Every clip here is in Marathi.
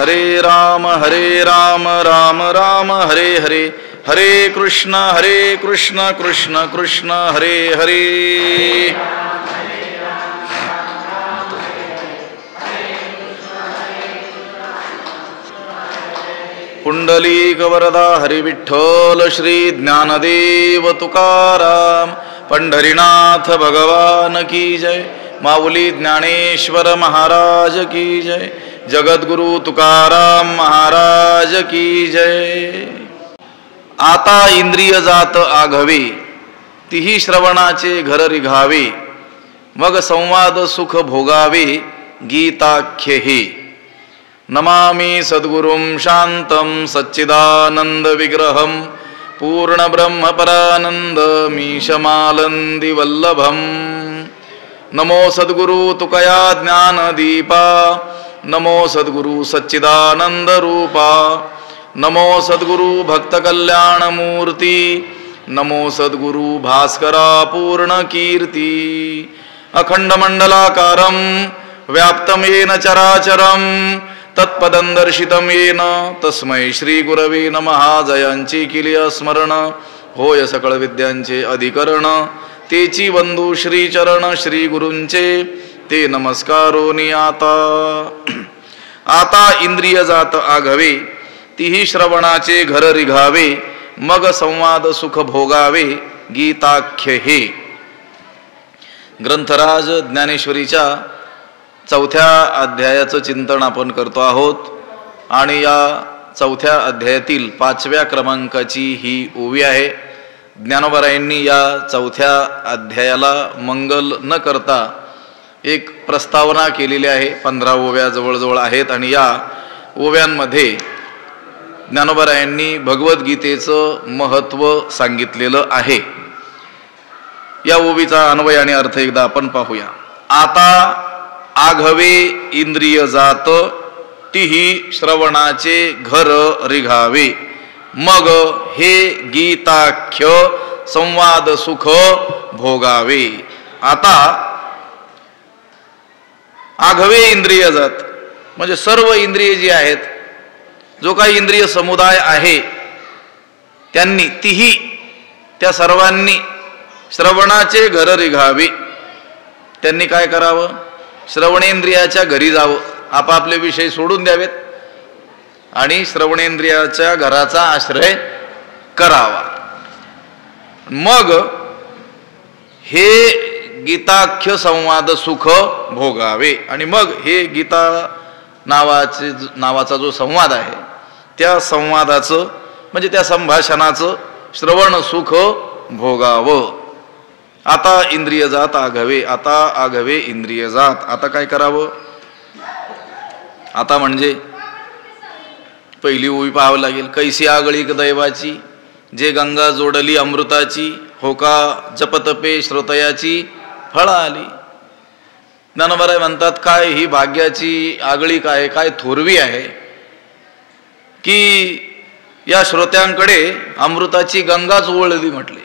राम राम राम हरे हरे, हरे कृष्ण कृष्ण कृष्ण हरे हरे. पुंडलीक वरदा हरी विठ्ठल श्री ज्ञानदेव तुकाराम. पंढरीनाथ भगवान की जय. माऊली ज्ञानेश्वर महाराज की जय. जगद्गुरु तुकाराम महाराज की जय. आता इंद्रिय जात आघवे, तिही श्रवणाचे घर रिघावे. मग संवाद सुख भोगावे, गीताख्य हे. नमामि सद्गुरुं शांतं सच्चिदानंद विग्रहं. पूर्ण ब्रह्म परानंद मीशमालंदी वल्लभं. नमो सद्गुरु तुकया ज्ञान दीपा. नमो सद्गुरु सच्चिदानंद रूपा. नमो सद्गुरु भक्त कल्याण मूर्ती. नमो सद्गुरु भास्करा पूर्ण कीर्ती. अखंड मंडलाकारं व्याप्तं येन चराचरं. तत्पदं दर्शितं येन तस्मै श्री गुरवे नमः. जयांची केली स्मरण, होय सकळ विद्यांचे अधिकरण. तेची वंदू श्री चरण श्री गुरूंचे, ते नमस्कारोनी आता. आता इंद्रिय जात आघवे, तिही श्रवणाचे घर रिघावे. मग संवाद सुख भोगावे, गीताख्य हे. ग्रंथराज ज्ञानेश्वरीच्या 4थ्या अध्यायाचं चिंतन आपण करतो आहोत. आणि या 4थ्या अध्यायातील 5व्या क्रमांकाची ही ओवी आहे. ज्ञानोबारायांनी या 4थ्या अध्यायाला मंगल न करता एक प्रस्तावना केलेली आहे. 15 ओव्या जवळजवळ आहेत. आणि या ओव्यांमध्ये ज्ञानोबारायांनी भगवद्गीतेचं महत्त्व सांगितलेलं आहे. या ओवीचा अन्वय आणि अर्थ एकदा आपण पाहूया. आता आघवे इंद्रिय जात, तिही श्रवणाचे घर रिघावे. मग हे गीताख्य संवाद सुख भोगावे. आता आघवे इंद्रिय जात म्हणजे सर्व इंद्रिय जी आहेत, जो काही इंद्रिय समुदाय आहे, त्यांनी तिही त्या सर्वांनी श्रवणाचे घर रिघावे. त्यांनी काय करावं? श्रवणेंद्रियाच्या घरी जावं, आपापले विषय सोडून द्यावेत आणि श्रवणेंद्रियाच्या घराचा आश्रय करावा. मग हे गीताख्य संवाद सुख भोगावे. आणि मग हे गीता नावाचा जो संवाद आहे, त्या संवादाचं म्हणजे त्या संभाषणाचं श्रवण सुख भोगावं. आता इंद्रिय जात आघवे, आता आघवे इंद्रिय जात. आता काय करावं? आता म्हणजे पहिली ओवी पाहावं लागेल. कैसी आगळीक दैवाची, जे गंगा जोडली अमृताची. होका जपतपे श्रोतयाची फळ आली. ज्ञानोबा म्हणतात, काय ही भाग्याची आगळीक आहे, काय थोरवी आहे की या श्रोत्यांकडे अमृताची गंगाच वळली म्हटली.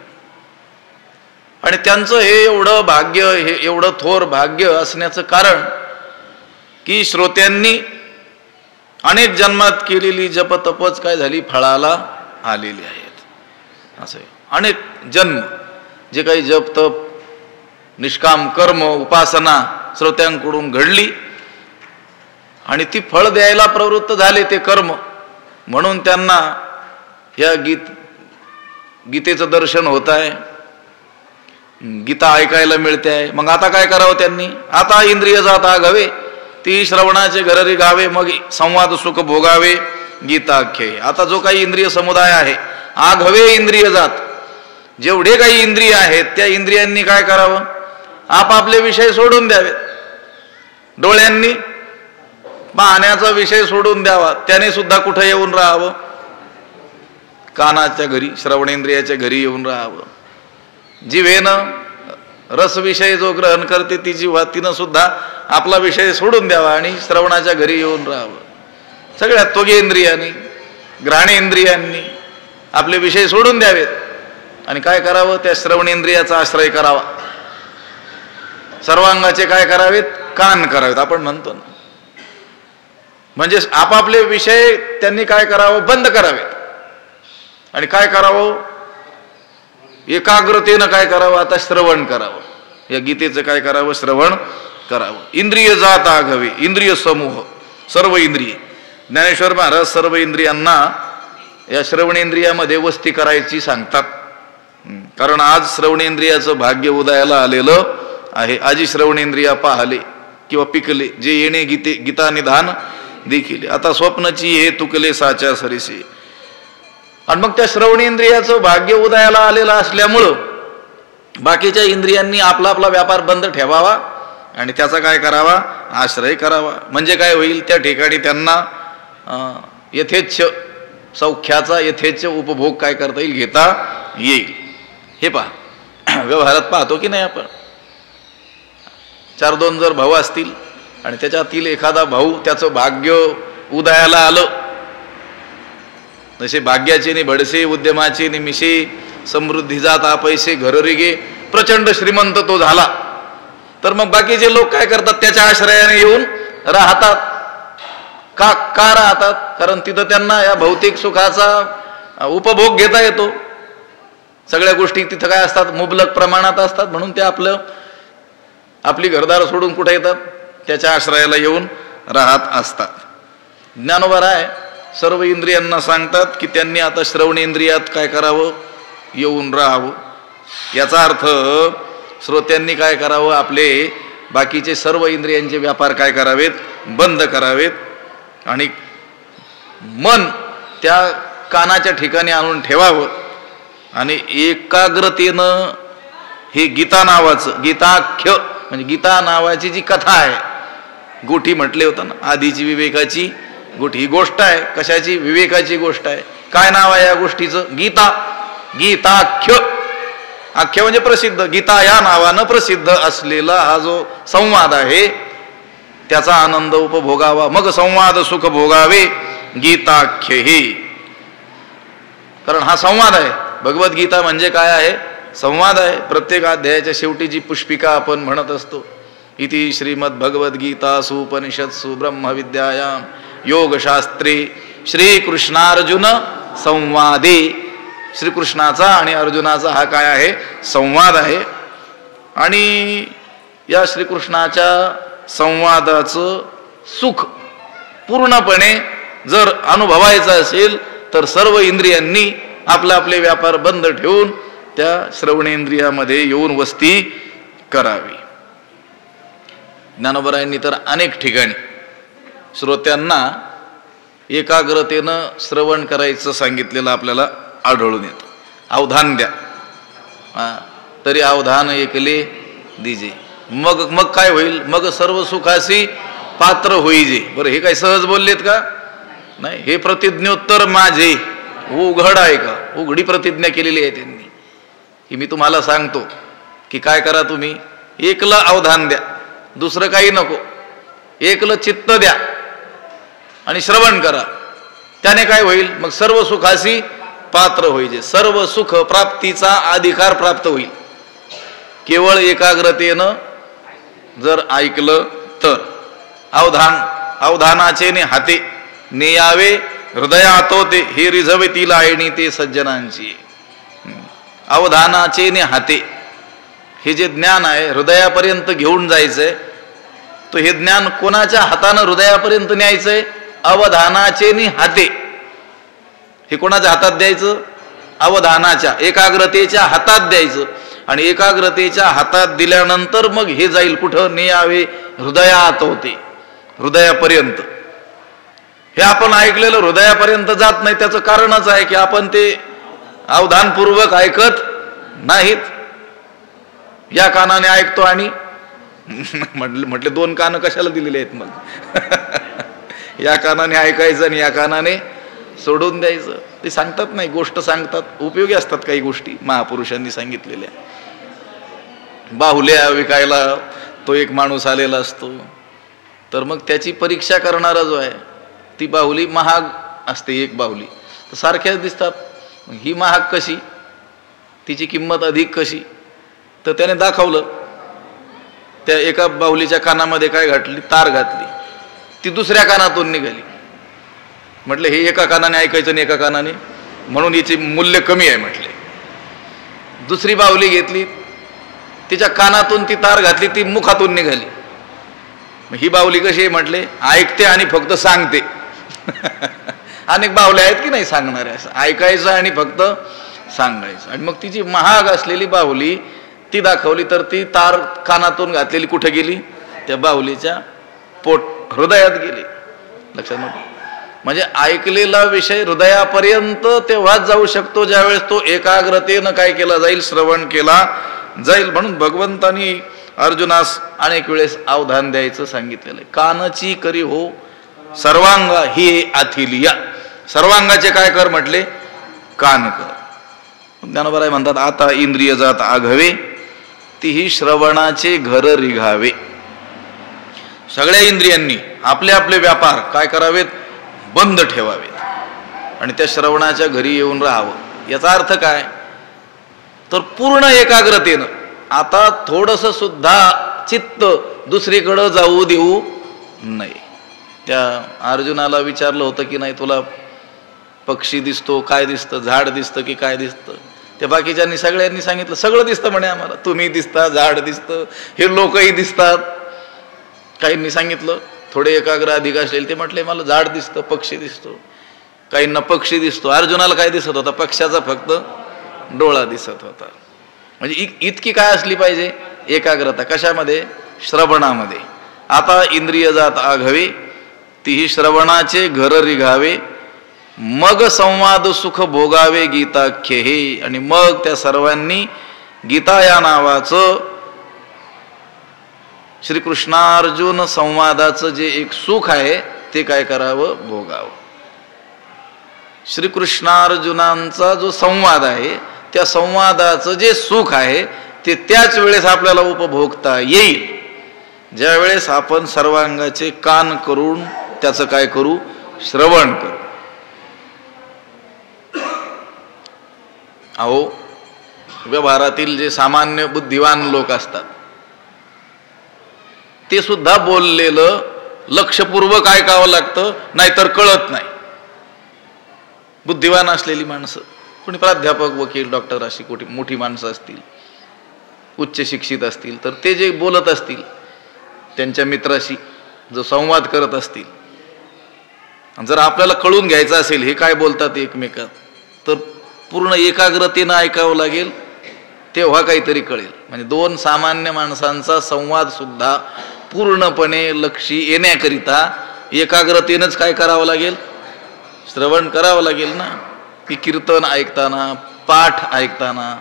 आणि त्यांचं हे एवढं भाग्य, हे एवढं थोर भाग्य असण्याचं कारण की श्रोत्यांनी अनेक जन्मात केलेली जपतपच काय झाली, फळाला आलेली आहेत. असं अनेक जन्म जे काही जप तप निष्काम कर्म उपासना श्रोत्यांकडून घडली आणि ती फळ द्यायला प्रवृत्त झाले ते कर्म, म्हणून त्यांना या गीतेचं दर्शन होत आहे, गीता ऐकायला मिळते आहे. मग आता काय करावं त्यांनी? आता इंद्रिय जात आघवे, ती श्रवणाचे घर रिघावे. मग संवाद सुख भोगावे, गीताख्य. आता जो काही इंद्रिय समुदाय आहे, आघवे इंद्रिय जात, जेवढे काही इंद्रिय आहेत त्या इंद्रियांनी काय करावं? आपापले विषय सोडून द्यावेत. डोळ्यांनी पाहण्याचा विषय सोडून द्यावा, त्याने सुद्धा कुठे येऊन राहावं? कानाच्या घरी, श्रवणेंद्रियाच्या घरी येऊन राहावं. जिव्हेनं रस विषय जो ग्रहण करते ती जिव्हा, तिनं सुद्धा आपला विषय सोडून द्यावा आणि श्रवणाच्या घरी येऊन राहावं. सगळ्या त्वगेंद्रियांनी घ्राणेंद्रियांनी आपले विषय सोडून द्यावेत आणि काय करावं? त्या श्रवणेंद्रियाचा आश्रय करावा. सर्वांगाचे काय करावेत? कान करावेत. आपण म्हणतो ना, म्हणजे आपापले विषय त्यांनी काय करावं, बंद करावेत. आणि काय करावं, एकाग्रतेनं काय करावं, आता श्रवण करावं. या गीतेचं काय करावं, श्रवण करावं. इंद्रिय जात आघावे, इंद्रिय समूह, सर्व इंद्रिय. ज्ञानेश्वर महाराज सर्व इंद्रियांना या श्रवणेंद्रियामध्ये वस्ती करायची सांगतात. कारण आज श्रवणेंद्रियाचं भाग्य उदयाला आलेलं आहे. आजी श्रवणेंद्रिया पाहले किंवा पिकले, जे येणे गीता निधान देखील. आता स्वप्नची हे तुकले साच्या सरीसे. आणि मग त्या श्रवणेंद्रियाचं भाग्य उदयाला आलेलं असल्यामुळं बाकीच्या इंद्रियांनी आपला आपला व्यापार बंद ठेवावा आणि त्याचा काय करावा, आश्रय करावा. म्हणजे काय होईल, त्या ठिकाणी त्यांना यथेच्छ सौख्याचा यथेच्छ उपभोग काय करता येईल, घेता येईल. हे पहा, व्यवहारात पाहतो की नाही आपण, 4-2 जर भाऊ असतील आणि त्याच्यातील एखादा भाऊ त्याचं भाग्य उदयाला आलं, जसे भाग्याचे नि भडसे उद्यमाचे नि मिशे समृद्धी जाता पैसे घररिगे, प्रचंड श्रीमंत तो झाला, तर मग बाकीचे लोक काय करतात, त्याच्या आश्रयाने येऊन राहतात. का राहतात, कारण तिथं त्यांना या भौतिक सुखाचा उपभोग घेता येतो. सगळ्या गोष्टी तिथं काय असतात, मुबलक प्रमाणात असतात. म्हणून ते आपली घरदार सोडून कुठे येतात, त्याच्या आश्रयाला येऊन राहत असतात. ज्ञानोबा राय सर्व इंद्रियांना सांगतात की त्यांनी आता श्रवणेंद्रियात काय करावं, येऊन राहावं. याचा अर्थ श्रोत्यांनी काय करावं, आपले बाकीचे सर्व इंद्रियांचे व्यापार काय करावेत, बंद करावेत. आणि मन त्या कानाच्या ठिकाणी आणून ठेवावं आणि एकाग्रतेनं हे गीता नावाचं, गीताख्य म्हणजे गीता नावाची जी कथा आहे, गोठी म्हटले होतं ना, आधीची विवेकाची गोठी. ही गोष्ट आहे कशाची, विवेकाची गोष्ट आहे. काय नाव आहे या गोष्टीचं, गीता. गीताख्य, आख्य म्हणजे प्रसिद्ध. गीता या नावानं प्रसिद्ध असलेला हा जो संवाद आहे त्याचा आनंद उपभोगावा, मग संवाद सुख भोगावे गीताख्य हे. कारण हा संवाद आहे. भगवद्गीता म्हणजे काय आहे, संवाद आहे. प्रत्येक अध्यायाच्या शेवटी जी पुष्पिका आपण म्हणत असतो, इति श्रीमद भगवद्गीतासु उपनिषत्सु ब्रह्मविद्यायां योगशास्त्रे श्रीकृष्णार्जुन संवादे. श्रीकृष्णाचा आणि अर्जुनाचा हा काय आहे, संवाद आहे. आणि या श्रीकृष्णाच्या संवादाचं सुख पूर्णपणे जर अनुभवायचं असेल तर सर्व इंद्रियांनी आपले आपले व्यापार बंद ठेवून त्या श्रवणेंद्रियामध्ये येऊन वस्ती करावी. ज्ञानोबरायांनी तर अनेक ठिकाणी श्रोत्यांना एकाग्रतेनं श्रवण करायचं सांगितलेलं आपल्याला आढळून येतं. अवधान द्या, तरी अवधान ऐकले दिजे. मग काय होईल, मग सर्व सुखासी पात्र होईजे. बरं, हे काय सहज बोललेत का, नाही. हे प्रतिज्ञोत्तर माझे उघड आहे का, उघडी प्रतिज्ञा केलेली आहे त्यांनी. की मी तुम्हाला सांगतो की काय करा, तुम्ही एकलं अवधान द्या, दुसरं काही नको, एकलं चित्त द्या आणि श्रवण करा. त्याने काय होईल, मग सर्व सुखासी पात्र होईजे. सर्व सुख प्राप्तीचा अधिकार प्राप्त होईल केवळ एकाग्रतेनं जर ऐकलं तर. अवधानाचे ने हाते नेयावे हृदयात होते, हे रिझवे ती लायणी ते सज्जनांची. अवधानाचे ने हाते, हे जे ज्ञान आहे हृदयापर्यंत घेऊन जायचंय, तो हे ज्ञान कोणाच्या हातानं हृदयापर्यंत न्यायचंय, अवधानाचे नि हाते. हे कोणाच्या हातात द्यायचं, अवधानाच्या एकाग्रतेच्या हातात द्यायचं. आणि एकाग्रतेच्या हातात दिल्यानंतर मग हे जाईल कुठं, नेयावे हृदयात होते, हृदयापर्यंत. हे आपण ऐकलेलं हृदयापर्यंत जात नाही, त्याचं कारणच आहे की आपण ते अवधानपूर्वक ऐकत नाहीत. या कानाने ऐकतो आणि म्हटले 2 कानं कशाला दिलेले आहेत मग. या कानाने ऐकायचं आणि या कानाने सोडून द्यायचं. ते सांगतात नाही, गोष्ट सांगतात, उपयोगी असतात काही गोष्टी महापुरुषांनी सांगितलेल्या. बाहुल्या विकायला तो एक माणूस आलेला असतो, तर मग त्याची परीक्षा करणारा जो आहे, ती बाहुली महाग असते. एक बाहुली तर सारख्याच दिसतात, ही महाग कशी, तिची किंमत अधिक कशी. तर त्याने दाखवलं, त्या एका बाहुलीच्या कानामध्ये काय घातली, तार घातली. ती दुसऱ्या कानातून निघाली. म्हटलं हे एका कानाने ऐकायचं आणि एका कानाने, म्हणून याचे मूल्य कमी आहे म्हटले. दुसरी बाहुली घेतली, तिच्या कानातून ती तार घातली, ती मुखातून निघाली. ही बाहुली कशी आहे म्हटले, ऐकते आणि फक्त सांगते. अनेक बाहुल्या आहेत की नाही सांगणारे, असं ऐकायचं आणि फक्त सांगायचं. आणि मग तिची महाग असलेली बाहुली ती दाखवली, तर ती तार कानातून घातलेली कुठे गेली, त्या बाहुलीच्या हृदयात गेली. लक्षात नव्हतं. म्हणजे ऐकलेला विषय हृदयापर्यंत तेव्हाच जाऊ शकतो ज्यावेळेस तो एकाग्रतेनं काय केला जाईल, श्रवण केला जाईल. म्हणून भगवंतांनी अर्जुनास अनेक वेळेस अवधान द्यायचं सांगितलेलं आहे. कानची करी हो सर्वांगा ही आथिलिया. सर्वांगाचे काय कर म्हटले, कान कर. ज्ञानोबा म्हणतात आता इंद्रिय जात आघवे तीही श्रवणाचे घर रिघावे. सगळ्या इंद्रियांनी आपले आपले व्यापार काय करावेत, बंद ठेवावेत आणि त्या श्रवणाच्या घरी येऊन राहावं. याचा अर्थ काय, तर पूर्ण एकाग्रतेनं आता थोडंसं सुद्धा चित्त दुसरीकडं जाऊ देऊ नये. त्या अर्जुनाला विचारलं होतं की नाही, तुला पक्षी दिसतो, काय दिसतं, झाड दिसतं की काय दिसतं. त्या बाकीच्यांनी सगळ्यांनी सांगितलं सगळं दिसतं म्हणे आम्हाला, तुम्ही दिसता, झाड दिसतं, हे लोकही दिसतात. काहींनी सांगितलं थोडे एकाग्र अधिक असलेले, ते म्हटले मला झाड दिसतं, पक्षी दिसतो. काहींना पक्षी दिसतो. अर्जुनाला काय दिसत होता, पक्षाचा फक्त डोळा दिसत होता. म्हणजे इतकी काय असली पाहिजे एकाग्रता, कशामध्ये, श्रवणामध्ये. आता इंद्रिय जात आघवे तीही श्रवणाचे घर रिघावे, मग संवाद सुख भोगावे गीताख्य हे. आणि मग त्या सर्वांनी गीता या नावाचं श्रीकृष्णार्जुन संवादाचं जे एक सुख आहे ते काय करावं, भोगावं. श्रीकृष्णार्जुनांचा जो संवाद आहे त्या संवादाचं जे सुख आहे ते त्याच वेळेस आपल्याला उपभोगता येईल ज्या वेळेस आपण सर्वांगाचे कान करून त्याचं काय करू, श्रवण करू. अहो व्यवहारातील जे सामान्य बुद्धिवान लोक असतात ते सुद्धा बोललेलं लक्षपूर्वक ऐकावं लागतं, नाहीतर कळत नाही. बुद्धिवान असलेली माणसं, कोणी प्राध्यापक, वकील, डॉक्टर अशी मोठी माणसं असतील, उच्च शिक्षित असतील, तर ते जे बोलत असतील त्यांच्या मित्राशी जो संवाद करत असतील, जर आपल्याला कळून घ्यायचं असेल हे काय बोलतात एकमेकात, तर पूर्ण एकाग्रतेनं ऐकावं लागेल, तेव्हा काहीतरी कळेल. म्हणजे दोन सामान्य माणसांचा संवाद सुद्धा पूर्णपणे लक्षी येण्याकरिता एकाग्रतेनंच काय करावं लागेल, श्रवण करावं लागेल ना. की कीर्तन ऐकताना, पाठ ऐकताना,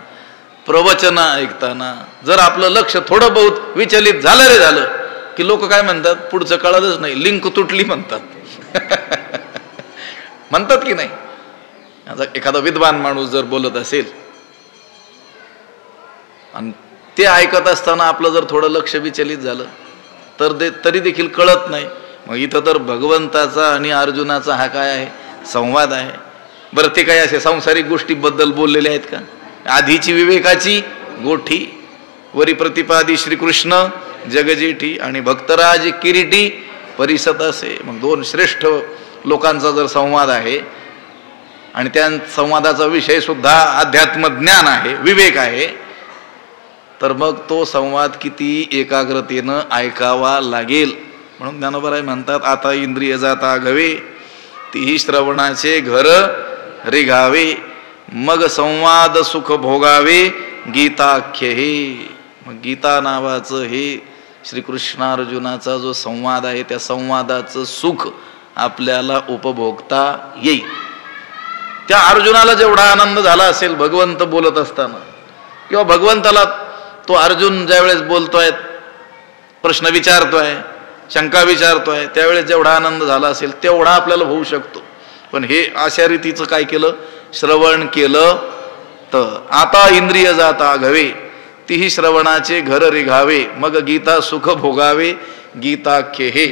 प्रवचन ऐकताना जर आपलं लक्ष थोडं बहुत विचलित झालं रे झालं की लोक काय म्हणतात, पुढचं कळतच नाही, लिंक तुटली म्हणतात. म्हणतात की नाही. आता एखादा विद्वान माणूस जर बोलत असेल आणि ते ऐकत असताना आपलं जर थोडं लक्ष विचलित झालं तर तरी देखील कळत नाही. मग इथं तर भगवंताचा आणि अर्जुनाचा हा काय आहे, संवाद आहे. बरं ते काय असे सांसारिक गोष्टीबद्दल बोललेले आहेत का, आधीची विवेकाची गोठी, वरी प्रतिपादी श्रीकृष्ण जगजेठी आणि भक्तराज किरीटी परिसत असे. मग दोन श्रेष्ठ लोकांचा जर संवाद आहे आणि त्या संवादाचा विषय सुद्धा अध्यात्म ज्ञान आहे, विवेक आहे, तर मग तो संवाद किती एकाग्रतेनं ऐकावा लागेल. म्हणून ज्ञानोबा म्हणतात आता इंद्रिय जात आघवे तीही श्रवणाचे घर रिघावे, मग संवाद सुख भोगावे गीताख्य हे. मग गीता नावाचं हे श्रीकृष्णार्जुनाचा जो संवाद आहे त्या संवादाचं सुख आपल्याला उपभोगता येईल. त्या अर्जुनाला जेवढा आनंद झाला असेल भगवंत बोलत असताना, किंवा भगवंताला तो अर्जुन ज्यावेळेस बोलतोय, प्रश्न विचारतोय, शंका विचारतोय, त्यावेळेस जेवढा आनंद झाला असेल तेवढा आपल्याला होऊ शकतो. पण हे अशा रीतीचं काय केलं, श्रवण केलं. तर आता इंद्रिय जात आघवे तीही श्रवणाचे घर रिघावे, मग गीता सुख भोगावे गीताख्य हे.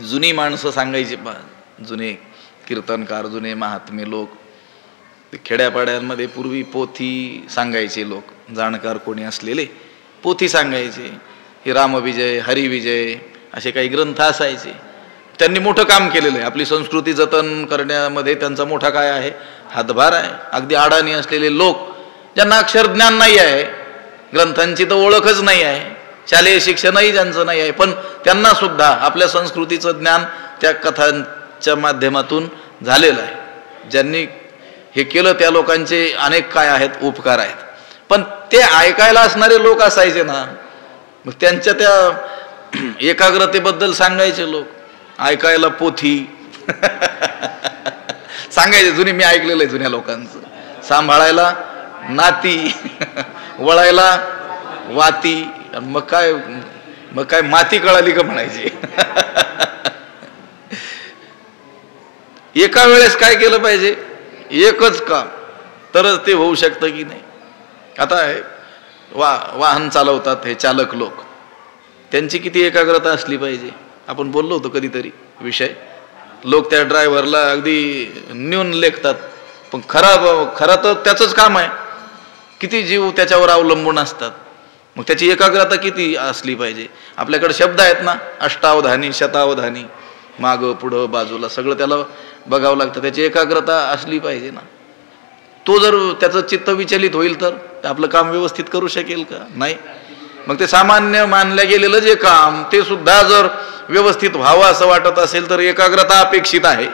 जुनी माणसं सांगायची, जुने कीर्तनकार, जुने महात्मे लोक, खेड्यापाड्यांमध्ये पूर्वी पोथी सांगायचे लोक, जाणकार कोणी असलेले पोथी सांगायचे. हे रामविजय, हरिविजय असे काही ग्रंथ असायचे. त्यांनी मोठं काम केलेलं आहे. आपली संस्कृती जतन करण्यामध्ये त्यांचा मोठा काय आहे, हातभार आहे. अगदी अडाणी असलेले लोक ज्यांना अक्षरज्ञान नाही आहे, ग्रंथांची तर ओळखच नाही आहे, शालेय शिक्षणही ज्यांचं नाही आहे, पण त्यांना सुद्धा आपल्या संस्कृतीचं ज्ञान त्या कथांच्या माध्यमातून झालेलं आहे. ज्यांनी हे केलं त्या लोकांचे अनेक काय आहेत, उपकार आहेत. पण ते ऐकायला असणारे लोक असायचे ना, मग त्यांच्या त्या एकाग्रतेबद्दल सांगायचे लोक. ऐकायला पोथी सांगायचे, जुनी मी ऐकलेलं आहे जुन्या लोकांचं. सांभाळायला नाती, वळायला वाती, मग काय माती कळाली का म्हणायची. एका वेळेस काय केलं पाहिजे, एकच काम, तरच ते होऊ शकतं की नाही. आता वाहन चालवतात हे चालक लोक, त्यांची किती एकाग्रता असली पाहिजे. आपण बोललो होतो कधीतरी विषय. लोक त्या ड्रायव्हरला अगदी न्यून लेखतात, पण खरं तर त्याचंच काम आहे. किती जीव त्याच्यावर अवलंबून असतात. मग त्याची एकाग्रता किती असली पाहिजे. आपल्याकडे शब्द आहेत ना, अष्टावधानी, शतावधानी, मागं पुढं बाजूला सगळं त्याला बघावं लागतं. त्याची एकाग्रता असली पाहिजे ना. तो जर त्याचं चित्त विचलित होईल तर आपलं काम व्यवस्थित करू शकेल का, नाही. मग ते सामान्य मानल्या गेलेलं जे काम ते सुद्धा जर व्यवस्थित व्हावं असं वाटत असेल तर एकाग्रता अपेक्षित आहे.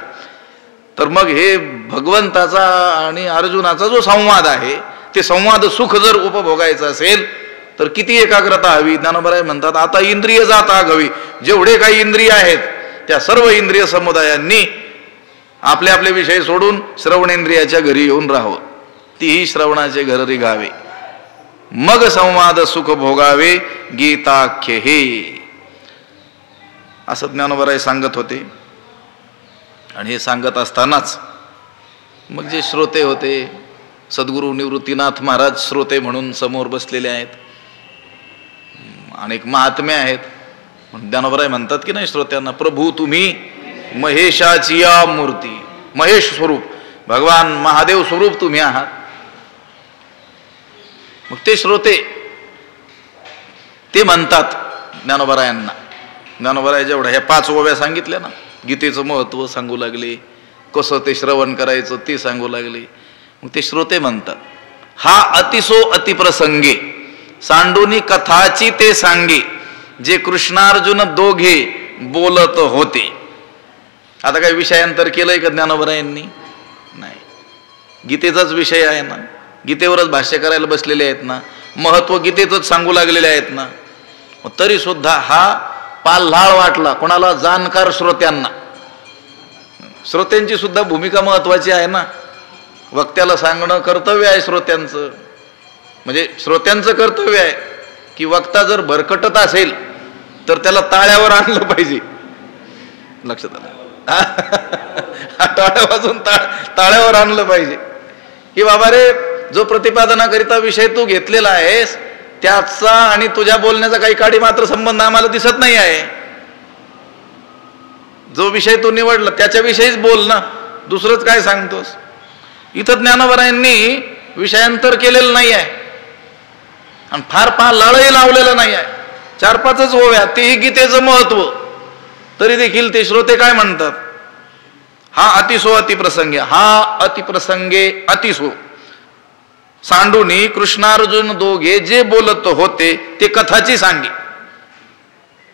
तर मग हे भगवंताचा आणि अर्जुनाचा जो संवाद आहे, ते संवाद सुख जर उपभोगायचं असेल तर किती एकाग्रता हवी. ज्ञानोबराय म्हणतात, आता इंद्रिय जात आघावी. जेवढे काही इंद्रिय आहेत त्या सर्व इंद्रिय समुदायांनी आपले आपले विषय सोडून श्रवणेंद्रियाच्या घरी येऊन राहावं. तीही श्रवणाचे घर रिघावे, मग संवाद सुख भोगावे, गीताख्य हे, असं ज्ञानोबराय सांगत होते. आणि हे सांगत असतानाच मग जे श्रोते होते, सद्गुरू निवृत्तीनाथ महाराज श्रोते म्हणून समोर बसलेले आहेत. अनेक महात्मे आहेत. ज्ञानोबराय म्हणतात की नाही श्रोत्यांना, प्रभू तुम्ही महेशाची या मूर्ती, महेश स्वरूप, भगवान महादेव स्वरूप तुम्ही आहात. मग ते श्रोते ते म्हणतात ज्ञानोबरायांना. ज्ञानोबराय जेवढ्या ह्या 5 ओव्या सांगितल्या ना, गीतेचं महत्त्व सांगू लागले, कसं ते श्रवण करायचं ते सांगू लागले. मग ते श्रोते म्हणतात, हा अतिसो अतिप्रसंगे सांडूनी कथाची ते सांगे, जे कृष्णार्जुन दोघे बोलत होते. आता काही विषयांतर केलंय का ज्ञानोबरायांनी, नाही. गीतेचाच विषय आहे ना, गीतेवरच भाष्य करायला बसलेले आहेत ना, महत्व गीतेचंच सांगू लागलेले आहेत ना. तरी सुद्धा हा पाल्हाळ वाटला कोणाला, जाणकार श्रोत्यांना. श्रोत्यांची सुद्धा भूमिका महत्वाची आहे ना. वक्त्याला सांगणं कर्तव्य आहे श्रोत्यांचं. म्हणजे श्रोत्यांचं कर्तव्य आहे की वक्ता जर भरकटत असेल तर त्याला ताळ्यावर आणलं पाहिजे. लक्षात आलं, टाळ्या वाजून ताळ्यावर आणलं पाहिजे की बाबा रे, जो प्रतिपादनाकरिता विषय तू घेतलेला आहेस त्याचा आणि तुझ्या बोलण्याचा काही काडी मात्र संबंध आम्हाला दिसत नाही आहे. जो विषय तू निवडला त्याच्याविषयीच बोल ना, दुसरंच काय सांगतोस. इथं ज्ञानोबरायांनी विषयांतर केलेलं नाही आहे आणि फार लढाई लावलेलं नाही आहे. 4-5च ओव्या, तेही गीतेचं महत्व. तरी देखील ते श्रोते काय म्हणतात, हा अतिसो अतिप्रसंगे, हा अतिप्रसंगे अतिसो सांडूनी कृष्णार्जुन दोघे जे बोलत होते ते कथाची सांगे.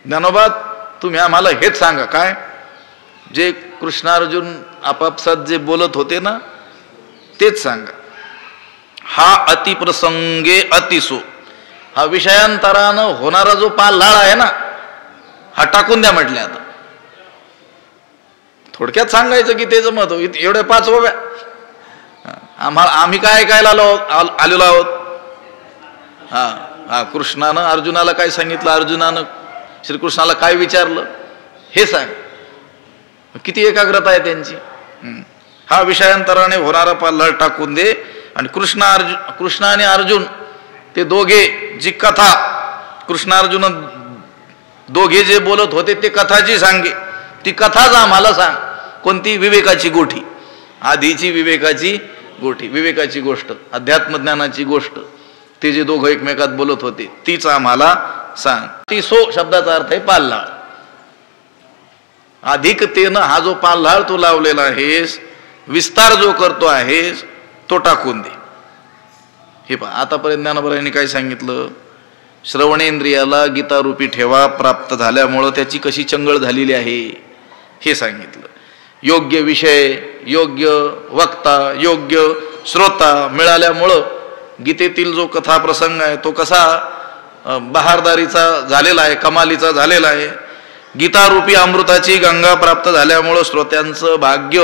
ज्ञानोबा तुम्ही आम्हाला हेच सांगा, काय जे कृष्णार्जुन आपापसात जे बोलत होते ना तेच सांगा. हा अतिप्रसंगे अतिसो, हा विषयांतरानं होणारा जो पाल्हाळ आहे ना, हा टाकून द्या म्हटले. आता थोडक्यात सांगायचं की त्याचं महत्व. एवढ्या 5 ओव्या आम्ही काय ऐकायला आलेलो आहोत. हा कृष्णानं अर्जुनाला काय सांगितलं, अर्जुनानं श्रीकृष्णाला काय विचारलं हे सांग. किती एकाग्रता आहे त्यांची. हा विषयांतराने होणारा पाल्हाळ टाकून दे. आणि कृष्ण आणि अर्जुन ते दोघे जी कथा, कृष्णार्जुन दोघे जे बोलत होते ते कथाची सांगे. ती कथाच आम्हाला सांग. कोणती, विवेकाची गोठी, आधीची विवेकाची गोठी, विवेकाची गोष्ट, अध्यात्मज्ञानाची गोष्ट, ते जे दोघं एकमेकात बोलत होते तीच आम्हाला सांग. ती सो शब्दाचा अर्थ आहे पाल्हाळ. अधिकतेनं हा जो पाल्हाळ तू लावलेला आहेस, विस्तार जो करतो आहेस, तो टाकून दे. हे पहा, आतापर्यंत ज्ञानोबारायांनी काय सांगितलं? श्रवणेंद्रियाला गीतारूपी ठेवा प्राप्त झाल्यामुळं त्याची कशी चंगळ झालेली आहे हे सांगितलं. योग्य विषय, योग्य वक्ता, योग्य श्रोता मिळाल्यामुळं गीतेतील जो कथा प्रसंग आहे तो कसा बहारदारीचा झालेला आहे, कमालीचा झालेला आहे. गीतारूपी अमृताची गंगा प्राप्त झाल्यामुळं श्रोत्यांचं भाग्य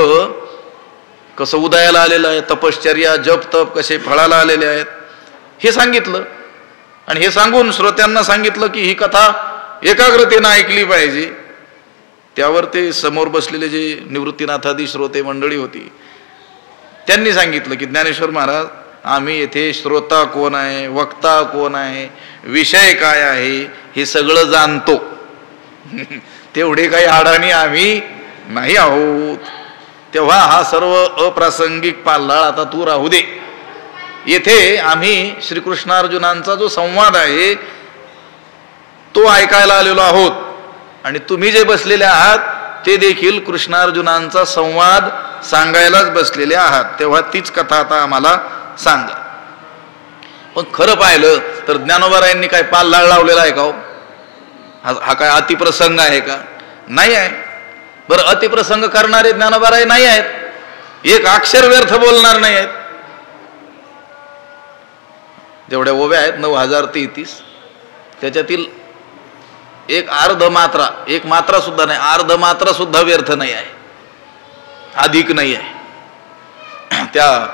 कसं उदयाला आलेलं आहे, तपश्चर्या जप तप कसे फळाला आलेले आहेत हे सांगितलं. आणि हे सांगून श्रोत्यांना सांगितलं की ही कथा एकाग्रतेनं ऐकली पाहिजे. त्यावर ते समोर बसलेले जे निवृत्तीनाथादी श्रोते मंडळी होती त्यांनी सांगितलं की ज्ञानेश्वर महाराज, आम्ही येथे श्रोता कोण आहे, वक्ता कोण आहे, विषय काय आहे हे सगळं जाणतो. तेवढे काही अडाणी आम्ही नाही आहोत. तेव्हा हा सर्व अप्रासंगिक पाल्हाळ आता तू राहू दे. येथे आम्ही श्रीकृष्णार्जुनांचा जो संवाद आहे तो ऐकायला आलेलो आहोत. आणि तुम्ही जे बसलेले आहात ते देखील कृष्णार्जुनांचा संवाद सांगायलाच बसलेले आहात. तेव्हा तीच कथा आता आम्हाला सांगा. पण खरं पाहिलं तर ज्ञानोबारायांनी काय पाल्हाळ लावलेला आहे का हो? हा काय अतिप्रसंग आहे का? नाही आहे. बरं, अतिप्रसंग करणारे ज्ञानोबाराय नाही आहेत. एक अक्षर व्यर्थ बोलणार नाही आहेत. जेवढ्या ओव्या आहेत 9033 त्याच्यातील एक अर्ध मात्रा, एक मात्रा सुद्धा नाही, अर्ध मात्रा सुद्धा व्यर्थ नाही आहे, अधिक नाही आहे. त्या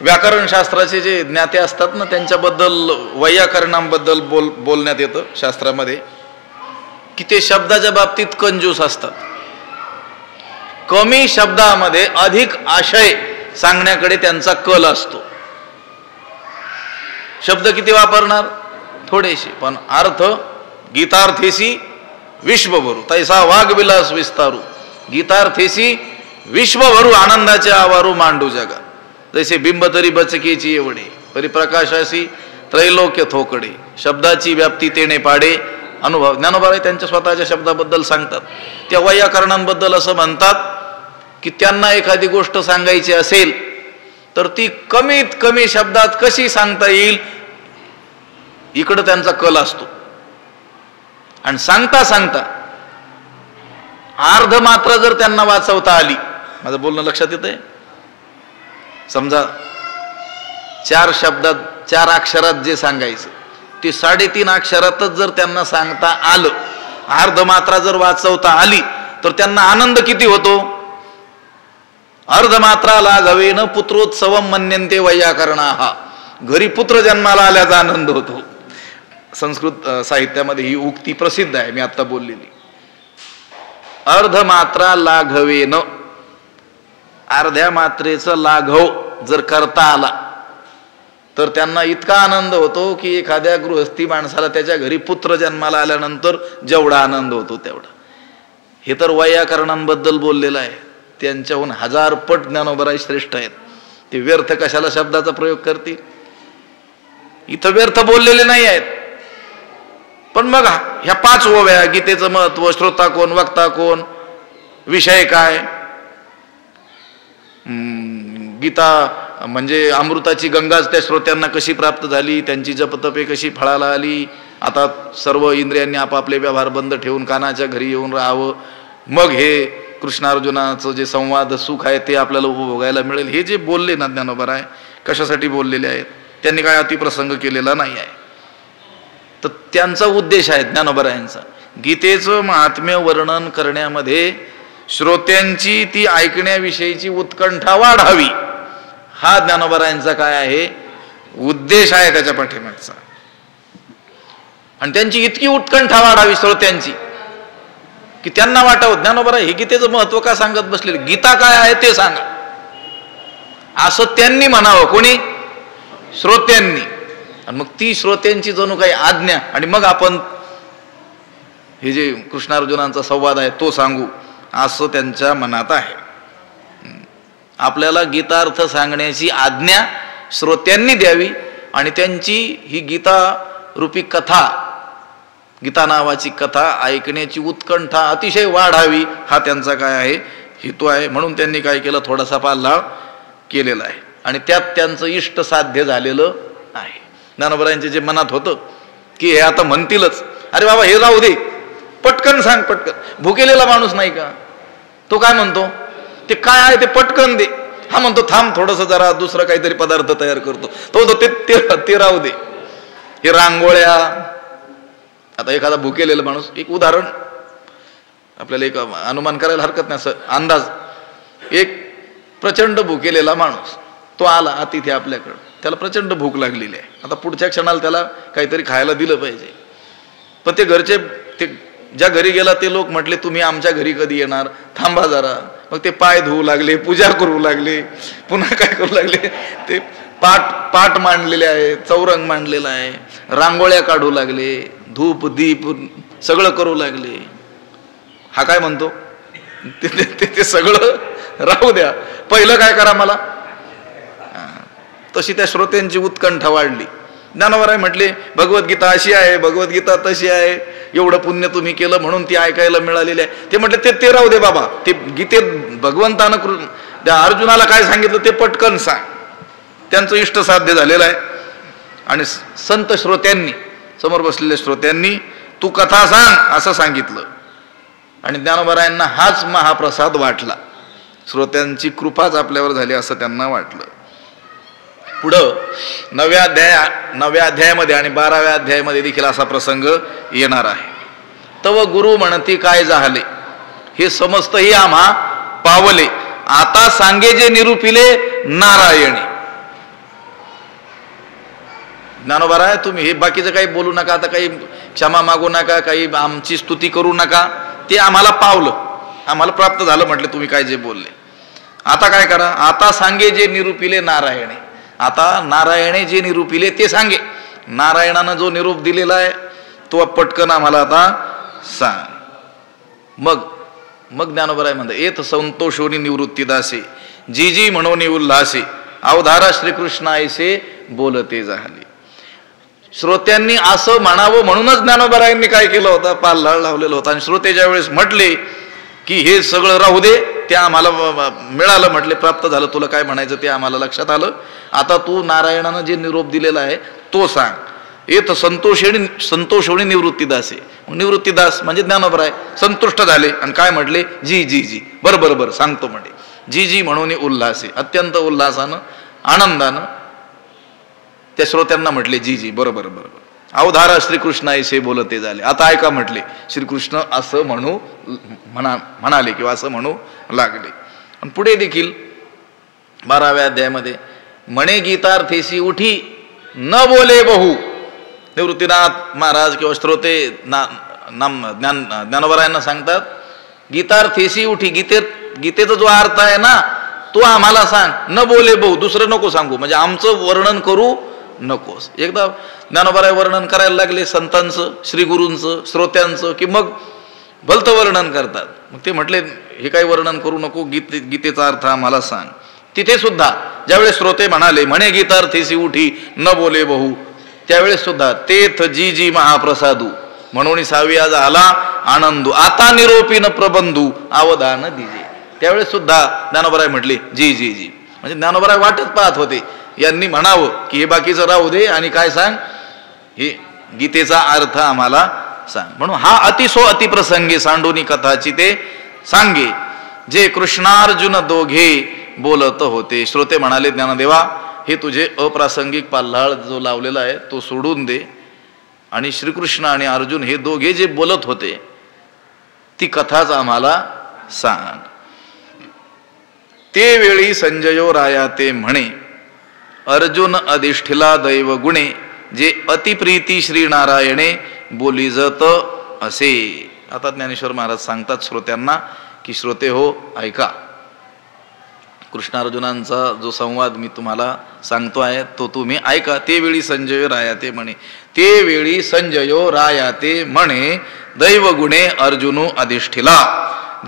व्याकरण शास्त्राचे जे ज्ञाते असतात ना त्यांच्याबद्दल, वैयाकरणांबद्दल बोलण्यात येतं शास्त्रामध्ये की ते शब्दाच्या बाबतीत कंजूस असतात. कमी शब्दामध्ये अधिक आशय सांगण्याकडे त्यांचा कल असतो. शब्द किती वापरणार? थोडेसे, पण अर्थ गीतार्थेसी विश्वभरू तैसा वाघविलास विस्तारू. गीतार्थेसी विश्वभरू आनंदाचे आवारू मांडू जगा. जैसे बिंब तरी बचकेची एवढे परिप्रकाशासी त्रैलोक्य थोकडे. शब्दाची व्याप्ती तेने पाडे. अनुभव ज्ञानोबाराय त्यांच्या स्वतःच्या शब्दाबद्दल सांगतात. त्या वैयाकरणांबद्दल असं म्हणतात की त्यांना एखादी गोष्ट सांगायची असेल तर ती कमीत कमी शब्दात कशी सांगता येईल इकडं त्यांचा कल असतो. आणि सांगता सांगता अर्ध मात्र जर त्यांना वाचवता आली, माझं बोलणं लक्षात येतंय? समजा 4 शब्दात 4 अक्षरात जे सांगायचं ते 3.5 अक्षरातच जर त्यांना सांगता आलं, अर्ध मात्रा जर वाचवता आली तर त्यांना आनंद किती होतो? अर्धमात्रा लाघवेन पुत्रोत्सवम मन्यन्ते वैयाकरणाः. घरी पुत्र जन्माला आल्याचा आनंद होतो. संस्कृत साहित्यामध्ये ही उक्ती प्रसिद्ध आहे, मी आता बोललेली. अर्धमात्रा लाघवेन, अर्ध्या मात्रेचं लाघव जर करता आला तर त्यांना इतका आनंद होतो की एखाद्या गृहस्थी माणसाला त्याच्या घरी पुत्र जन्माला आल्यानंतर जेवढा आनंद होतो तेवढा. हे तर वैयाकरणांबद्दल बोललेलं आहे. त्यांच्याहून 1000 पट ज्ञानोबाराय श्रेष्ठ आहेत. ते व्यर्थ कशाला शब्दाचा प्रयोग करतील? इथं व्यर्थ बोललेले नाही आहेत. पण मग ह्या 5 ओव्या, गीतेचं महत्व, श्रोता कोण, वक्ता कोण, विषय काय, गीता म्हणजे अमृताची गंगाच त्या श्रोत्यांना कशी प्राप्त झाली, त्यांची जपतपे कशी फळाला आली. आता सर्व इंद्रियांनी आपापले व्यवहार बंद ठेवून कानाच्या घरी येऊन राहावं, मग हे कृष्णार्जुनाचं जे संवाद सुख आहे ते आपल्याला उपभोगायला मिळेल. हे जे बोलले ना ज्ञानोबाराय, कशासाठी बोललेले आहेत? त्यांनी काय अतिप्रसंग केलेला नाही आहे. तर त्यांचा उद्देश आहे ज्ञानोबारायांचा गीतेचं महात्म्य वर्णन करण्यामध्ये श्रोत्यांची ती ऐकण्याविषयीची उत्कंठा वाढावी, हा ज्ञानोबारायांचा काय आहे उद्देश आहे त्याच्या पाठीमागचा. आणि त्यांची इतकी उत्कंठा वाढावी श्रोत्यांची की त्यांना वाटावं ज्ञानोबाराय हे गीतेचं महत्व का सांगत बसलेले, गीता काय आहे ते सांगा, असं त्यांनी म्हणावं. कोणी? श्रोत्यांनी. आणि मग ती श्रोत्यांची जणू काही आज्ञा, आणि मग आपण हे जे कृष्णार्जुनांचा संवाद आहे तो सांगू, असं त्यांच्या मनात आहे. आपल्याला गीतार्थ सांगण्याची आज्ञा श्रोत्यांनी द्यावी आणि त्यांची ही गीता रूपी कथा गीता नावाची कथा ऐकण्याची उत्कंठा अतिशय वाढावी हा त्यांचा काय आहे हेतू आहे. म्हणून त्यांनी काय केलं, थोडासा पाल्हाळ केलेला आहे आणि त्यात त्यांचं इष्ट साध्य झालेलं आहे. ज्ञानोबरायांचे जे मनात होतं की हे आता म्हणतीलच, अरे बाबा हे राहू दे, पटकन सांग पटकन. भुकेलेला माणूस नाही का, तो काय म्हणतो, ते काय आहे ते पटकन दे. हा म्हणतो थांब थोडस जरा दुसरं काहीतरी पदार्थ तयार करतो. तो म्हणतो ते राहू दे. हे रांगोळ्या, आता एखादा भुकेलेला माणूस, एक उदाहरण आपल्याला एक अनुमान करायला हरकत नाही, असं अंदाज, एक प्रचंड भुकेलेला माणूस तो आला अतिथी आपल्याकडं, त्याला प्रचंड भूक लागलेली आहे. आता पुढच्या क्षणाला त्याला काहीतरी खायला दिलं पाहिजे. पण ते घरचे, ते ज्या घरी गेला ते लोक म्हटले तुम्ही आमच्या घरी कधी येणार, थांबा जरा. मग ते पाय धुवू लागले, पूजा करू लागले, पुन्हा काय करू लागले, ते पाट मांडलेले आहे, चौरंग मांडलेला आहे, रांगोळ्या काढू लागले, धूप दीप सगळं करू लागले. हा काय म्हणतो, ते सगळं राहू द्या, पहिलं काय करा मला. तशी त्या श्रोत्यांची उत्कंठा वाढली. ज्ञानोबराय म्हटले भगवद्गीता अशी आहे, भगवद्गीता तशी आहे, एवढं पुण्य तुम्ही केलं म्हणून ती ऐकायला मिळालेली आहे. ते म्हटले ते राहू दे बाबा, ते गीतेत भगवंतानं त्या अर्जुनाला काय सांगितलं ते पटकन सांग. त्यांचं इष्ट साध्य झालेलं आहे. आणि संत श्रोत्यांनी, समोर बसलेल्या श्रोत्यांनी तू कथा सांग असं सांगितलं आणि ज्ञानोबरायांना हाच महाप्रसाद वाटला. श्रोत्यांची कृपाच आपल्यावर झाली असं त्यांना वाटलं. पुढं 9व्या अध्यायामध्ये आणि 12व्या अध्यायामध्ये देखील असा प्रसंग येणार आहे. तव गुरु म्हणती काय झाले, हे समस्तही आम्हा पावले, आता सांगे जे निरूपिले नारायणी. ज्ञानोबराय तुम्ही हे बाकीचं काही बोलू नका, आता काही क्षमा मागू नका, काही आमची स्तुती करू नका, ते आम्हाला पावलं, आम्हाला प्राप्त झालं म्हटले तुम्ही काय जे बोलले. आता काय करा, आता सांगे जे निरूपिले नारायणे. आता नारायणे जे निरूपिले ते सांगे. नारायणानं जो निरूप दिलेला आहे तो पटकन आम्हाला आता सांग. मग ज्ञानोबराय म्हणतात येत संतोषोनी निवृत्तीदासे, जी जी म्हणून उल्हासे, अवधारा श्रीकृष्ण ऐसे बोलते झाले. श्रोत्यांनी असं म्हणावं म्हणूनच ज्ञानोबरायांनी काय केलं होतं, पाल्हाळ लावलेलं होतं. आणि श्रोते ज्या वेळेस म्हटले की हे सगळं राहू दे, ते आम्हाला मिळालं, म्हटले प्राप्त झालं, तुला काय म्हणायचं ते आम्हाला लक्षात आलं, आता तू नारायणानं जे निरोप दिलेला आहे तो सांग. येत संतोषोनी निवृत्तीदास आहे. निवृत्तीदास म्हणजे ज्ञानोबराय संतुष्ट झाले आणि काय म्हटले, जी जी जी बरोबर सांगतो म्हणे. जी जी म्हणून उल्हासे, अत्यंत उल्हासानं आनंदानं त्या श्रोत्यांना म्हटले जी जी बरोबर. अवधारा श्रीकृष्ण ऐसे बोलते झाले. आता ऐका म्हटले, श्रीकृष्ण असं म्हणाले किंवा असं म्हणू लागले. आणि पुढे देखील 12व्या अध्यायामध्ये म्हणे गीतार्थेसी उठी न बोले बहु. निवृत्तीनाथ महाराज किंवा श्रोते ज्ञानोबरायांना सांगतात, गीतार्थेसी उठी, गीतेचा जो अर्थ आहे ना तो आम्हाला सांग, न बोले बहु, दुसरं नको सांगू, म्हणजे आमचं वर्णन करू नकोस. एकदा ज्ञानोबराय वर्णन करायला लागले संतांचं, श्रीगुरूंचं, श्रोत्यांचं, की मग भलतं वर्णन करतात. मग ते म्हटले हे काही वर्णन करू नको, गीतेचा अर्थ आम्हाला सांग. तिथे सुद्धा ज्यावेळेस श्रोते म्हणाले म्हणे गीतार्थेसी उठी न बोले बहु, त्यावेळेस सुद्धा तेथ जी जी महाप्रसादू म्हणून 6वी आज आला आनंदू, आता निरोपीन प्रबंधू अवधान दिजे. त्यावेळेस सुद्धा ज्ञानोबराय म्हटले जी जी जी, म्हणजे ज्ञानोबराय वाटच पाहत होते यांनी म्हणावं की हे बाकीचं राहू दे आणि काय सांग, हे गीतेचा अर्थ आम्हाला सांग. म्हणून हा अतिसो अतिप्रसंगी सांडोनी कथाची ते सांगे, जे कृष्णार्जुन दोघे बोलत होते. श्रोते म्हणाले ज्ञानदेवा हे तुझे अप्रासंगिक पाल्हाळ जो लावलेला आहे तो सोडून दे, आणि श्रीकृष्ण आणि अर्जुन हे दोघे जे बोलत होते ती कथाच आम्हाला सांग. ते वेळी संजयो राया ते म्हणे, अर्जुन अधिष्ठिला दैव गुणे, जे अतिप्रीती श्रीनारायणे बोली जत असे. आता ज्ञानेश्वर महाराज सांगतात श्रोत्यांना की श्रोते हो ऐका, कृष्णार्जुनांचा जो संवाद मी तुम्हाला सांगतो आहे तो तुम्ही ऐका. ते वेळी संजयो राया ते म्हणे, ते वेळी संजयो राया ते म्हणे, दैव गुणे अर्जुनो अधिष्ठिला,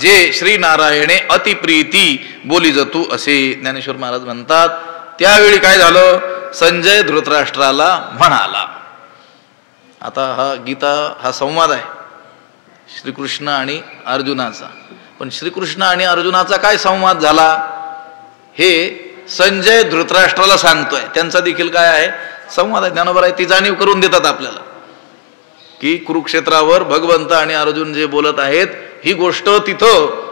जे श्रीनारायणे अतिप्रीती बोली जतू असे. ज्ञानेश्वर महाराज म्हणतात त्यावेळी काय झालं, संजय धृतराष्ट्राला म्हणाला आता हा गीता हा संवाद आहे श्रीकृष्ण आणि अर्जुनाचा. पण श्रीकृष्ण आणि अर्जुनाचा काय संवाद झाला हे संजय धृतराष्ट्राला सांगतोय. त्यांचा देखील काय आहे संवाद आहे. ज्ञानोबा आहे ती जाणीव करून देतात आपल्याला की कुरुक्षेत्रावर भगवंत आणि अर्जुन जे बोलत आहेत ही गोष्ट तिथं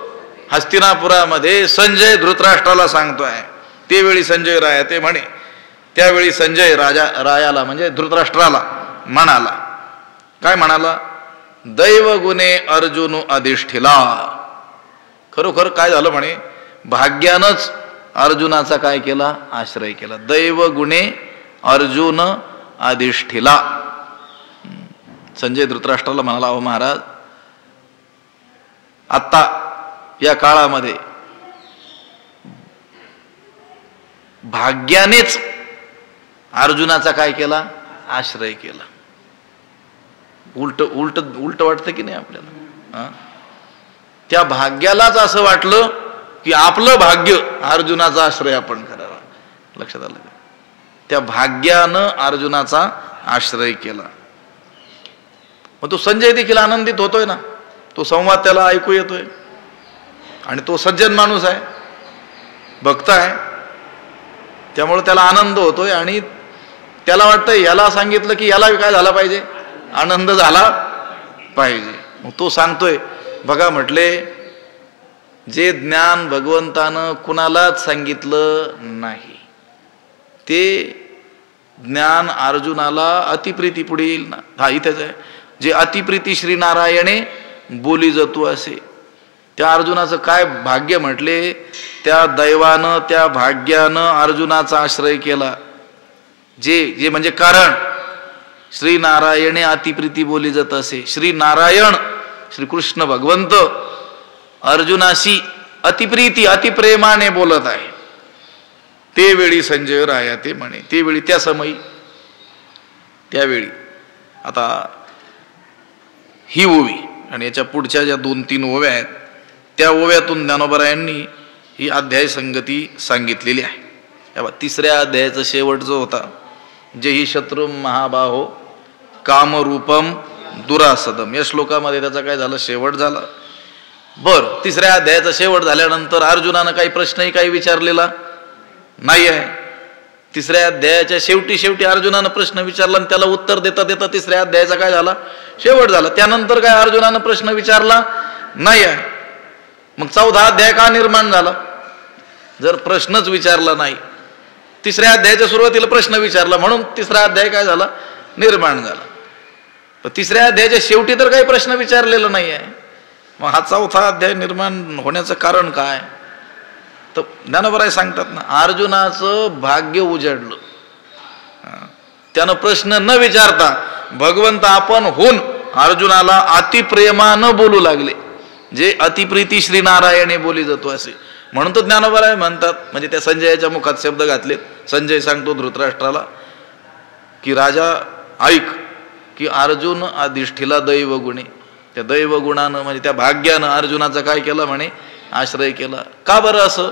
हस्तिनापुरामध्ये संजय धृतराष्ट्राला सांगतोय. ते वेळी संजय राया ते म्हणे, त्यावेळी संजय रायाला म्हणजे धृतराष्ट्राला म्हणाला, काय म्हणाला, दैवगुणे अर्जुन अधिष्ठिला. खरोखर काय झालं म्हणे, भाग्यानंच अर्जुनाचा काय केला आश्रय केला. दैवगुणे अर्जुन अधिष्ठिला. संजय धृतराष्ट्राला म्हणाला, अहो महाराज आत्ता या काळामध्ये भाग्यानेच अर्जुनाचा काय केला आश्रय केला. उलट उलट उलट वाटतं की नाही आपल्याला. त्या भाग्यालाच असं वाटलं की आपलं भाग्य अर्जुनाचा आश्रय आपण करावा. लक्षात आलं का? त्या भाग्यानं अर्जुनाचा आश्रय केला. मग तो संजय देखील आनंदित होतोय ना, तो संवाद त्याला ऐकू येतोय आणि तो सज्जन माणूस आहे, भक्त आहे, त्यामुळे त्याला आनंद होतोय आणि त्याला वाटतं याला सांगितलं की याला काय झाला पाहिजे, आनंद झाला पाहिजे. मग तो सांगतोय, बघा म्हटले जे ज्ञान भगवंतानं कुणालाच सांगितलं नाही ते ज्ञान अर्जुनाला अतिप्रीती पुढे येईल ना. हा इथेच आहे, जे अतिप्रीती श्रीनारायणे बोली जातो असे. त्या अर्जुनाचं काय भाग्य म्हटले, त्या दैवानं त्या भाग्यानं अर्जुनाचा आश्रय केला. जे म्हणजे कारण श्रीनारायणे अतिप्रीती बोली जात असे. श्रीनारायण श्रीकृष्ण भगवंत अर्जुनाशी अतिप्रीती अतिप्रेमाने बोलत आहे. ते वेळी संजय राया ते म्हणे, ते वेळी त्या समयी त्यावेळी. आता ही ओवी आणि याच्या पुढच्या ज्या 2-3 ओव्या आहेत त्या ओव्यातून ज्ञानोबरायांनी ही अध्याय संगती सांगितलेली आहे. तिसऱ्या अध्यायाचा शेवट जो होता, जे ही शत्रू महाबाहो कामरूपम दुरासदम, या श्लोकामध्ये त्याचा काय झालं शेवट झाला. तिसऱ्या अध्यायाचा शेवट झाल्यानंतर अर्जुनानं काही प्रश्नही काही विचारलेला नाही आहे. तिसऱ्या अध्यायाच्या शेवटी अर्जुनानं प्रश्न विचारला आणि त्याला उत्तर देता देता तिसऱ्या अध्यायाचा काय झाला शेवट झाला. त्यानंतर काय अर्जुनानं प्रश्न विचारला नाही आहे. मग 14 अध्याय का निर्माण झाला, जर प्रश्नच विचारला नाही. तिसऱ्या अध्यायाच्या सुरुवातीला प्रश्न विचारला म्हणून तिसरा अध्याय काय झाला निर्माण झाला. पण तिसऱ्या अध्यायाच्या शेवटी तर काही प्रश्न विचारलेला नाही आहे. मग हा 4था अध्याय निर्माण होण्याचं कारण काय, तर ज्ञानोबराय सांगतात ना, अर्जुनाचं भाग्य उजाडलं. त्यानं प्रश्न न विचारता भगवंत आपण होऊन अर्जुनाला अतिप्रेमानं बोलू लागले, जे अतिप्रीती श्रीनारायणे बोली जातो असे. म्हणून तो ज्ञानोबराय म्हणतात, म्हणजे त्या संजयाच्या मुखात शब्द घातलेत. संजय सांगतो धृतराष्ट्राला की राजा ऐक की अर्जुन अधिष्ठिला दैवगुणे. त्या दैवगुणानं म्हणजे त्या भाग्यानं अर्जुनाचा काय केला म्हणे आश्रय केला. का बरं असं,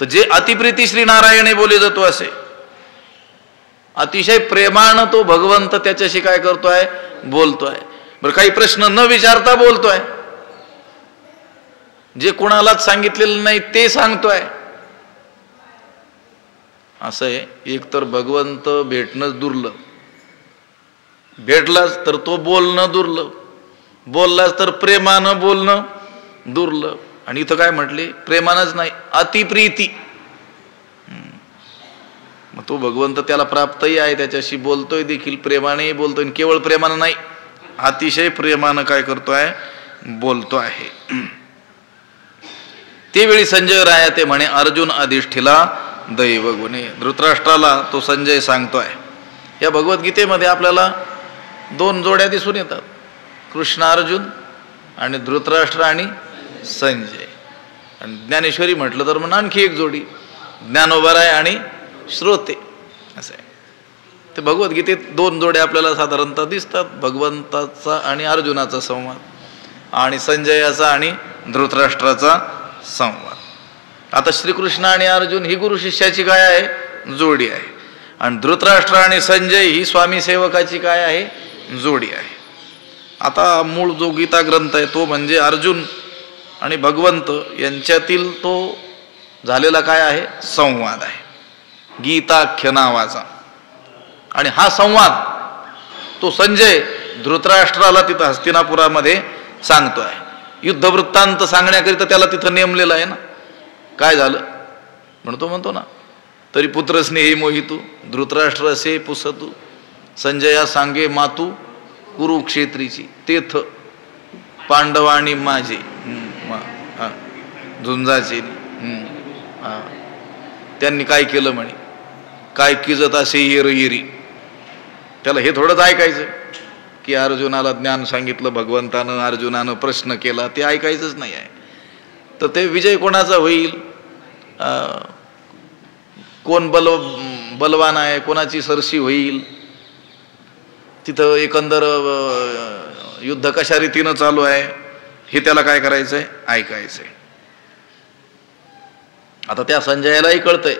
तर जे अतिप्रीती श्रीनारायणे बोली जातो असे, अतिशय प्रेमानं तो भगवंत त्याच्याशी काय करतोय बोलतोय. बरं काही प्रश्न न विचारता बोलतोय, जे कोणालाच सांगितलेलं नाही ते सांगतोय. असं आहे, एक तर भगवंत भेटणंच दुर्लभ, भेटलाच तर तो बोलणं दुर्लभ, बोललाच तर प्रेमानं बोलणं दुर्लभ. आणि इथं काय म्हटले, प्रेमानंच नाही अतिप्रीती. मग तो भगवंत त्याला प्राप्तही आहे, त्याच्याशी बोलतोय देखील, प्रेमानेही बोलतोय. केवळ प्रेमानं नाही, अतिशय प्रेमानं काय करतोय बोलतो आहे. ते वेळी संजय राया ते म्हणे अर्जुन अधिष्ठिला दैवगुणे. धृतराष्ट्राला तो संजय सांगतोय. या भगवद्गीतेमध्ये आपल्याला 2 जोड्या दिसून येतात, कृष्ण अर्जुन आणि धृतराष्ट्र आणि संजय. आणि ज्ञानेश्वरी म्हटलं तर मग आणखी एक जोडी ज्ञानोबराय आणि श्रोते असं आहे. ते भगवद्गीतेत 2 जोड्या आपल्याला साधारणतः दिसतात, भगवंताचा आणि अर्जुनाचा संवाद आणि संजयाचा आणि धृतराष्ट्राचा संवाद. आता श्रीकृष्ण आणि अर्जुन ही गुरु शिष्याची काय आहे जोडी आहे, आणि धृतराष्ट्र आणि संजय ही स्वामी सेवकाची काय आहे जोडी आहे. आता मूळ जो गीता ग्रंथ आहे तो म्हणजे अर्जुन आणि भगवंत यांच्यातील तो झालेला काय आहे, संवाद आहे, गीताख्य नावाचा. आणि हा संवाद तो संजय धृतराष्ट्राला तिथं हस्तिनापुरामध्ये सांगतोय. युद्धवृत्तांत सांगण्याकरिता त्याला तिथं नेमलेलं आहे ना. काय झालं म्हणतो ना, तरी पुत्रस्नेही मोहितू धृतराष्ट्र असे पुसतू, संजया सांगे मातू कुरुक्षेत्रीची तेथ पांडवाणी माझे झुंजाचे. त्यांनी काय केलं म्हणे, काय किजत असे हिरी. त्याला हे थोडंच ऐकायचं की अर्जुनाला ज्ञान सांगितलं भगवंतानं, अर्जुनानं प्रश्न केला, ते ऐकायचंच नाही आहे. तर ते विजय कोणाचा होईल, कोण बलवान आहे, कोणाची सरशी होईल, तिथं एकंदर युद्ध कशा रीतीनं चालू आहे हे त्याला काय करायचंय, ऐकायचंय. आता त्या संजयालाही कळतंय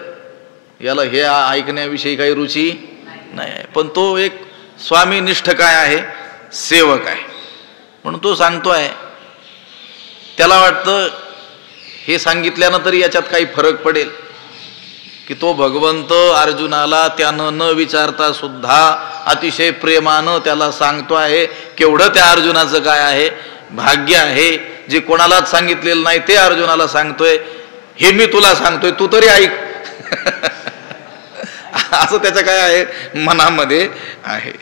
याला हे ऐकण्याविषयी काही रुची नाही आहे, पण तो एक स्वामीनिष्ठ काय आहे, सेवक आहे, म्हणून तो सांगतोय. त्याला वाटतं हे सांगितल्यानं तरी याच्यात काही फरक पडेल, की तो भगवंत अर्जुनाला त्यानं न विचारता सुद्धा अतिशय प्रेमानं त्याला सांगतो आहे. केवढं त्या अर्जुनाचं काय आहे, भाग्य आहे, जे कोणालाच सांगितलेलं नाही ते अर्जुनाला सांगतोय. हे मी तुला सांगतोय, तू तरी ऐक. असं त्याचं काय आहे, मनामध्ये आहे.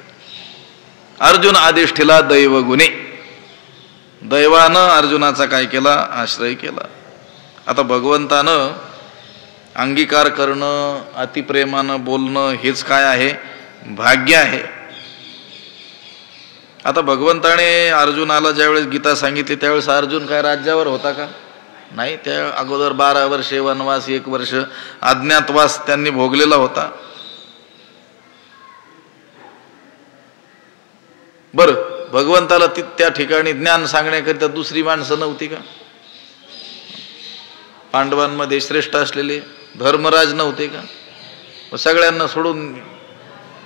अर्जुन अधिष्ठिला दैव गुणे, दैवानं अर्जुनाचा काय केला, आश्रय केला. आता भगवंतानं अंगीकार करणं, अतिप्रेमानं बोलणं हेच काय आहे, भाग्य आहे. आता भगवंताने अर्जुनाला ज्यावेळेस गीता सांगितली त्यावेळेस अर्जुन काय राज्यावर होता का, नाही. त्या अगोदर 12 वर्षे वनवास, 1 वर्ष अज्ञातवास त्यांनी भोगलेला होता. बरं, भगवंताला त्या ठिकाणी ज्ञान सांगण्याकरिता दुसरी माणसं नव्हती का, पांडवांमध्ये श्रेष्ठ असलेले धर्मराज नव्हते का, सगळ्यांना सोडून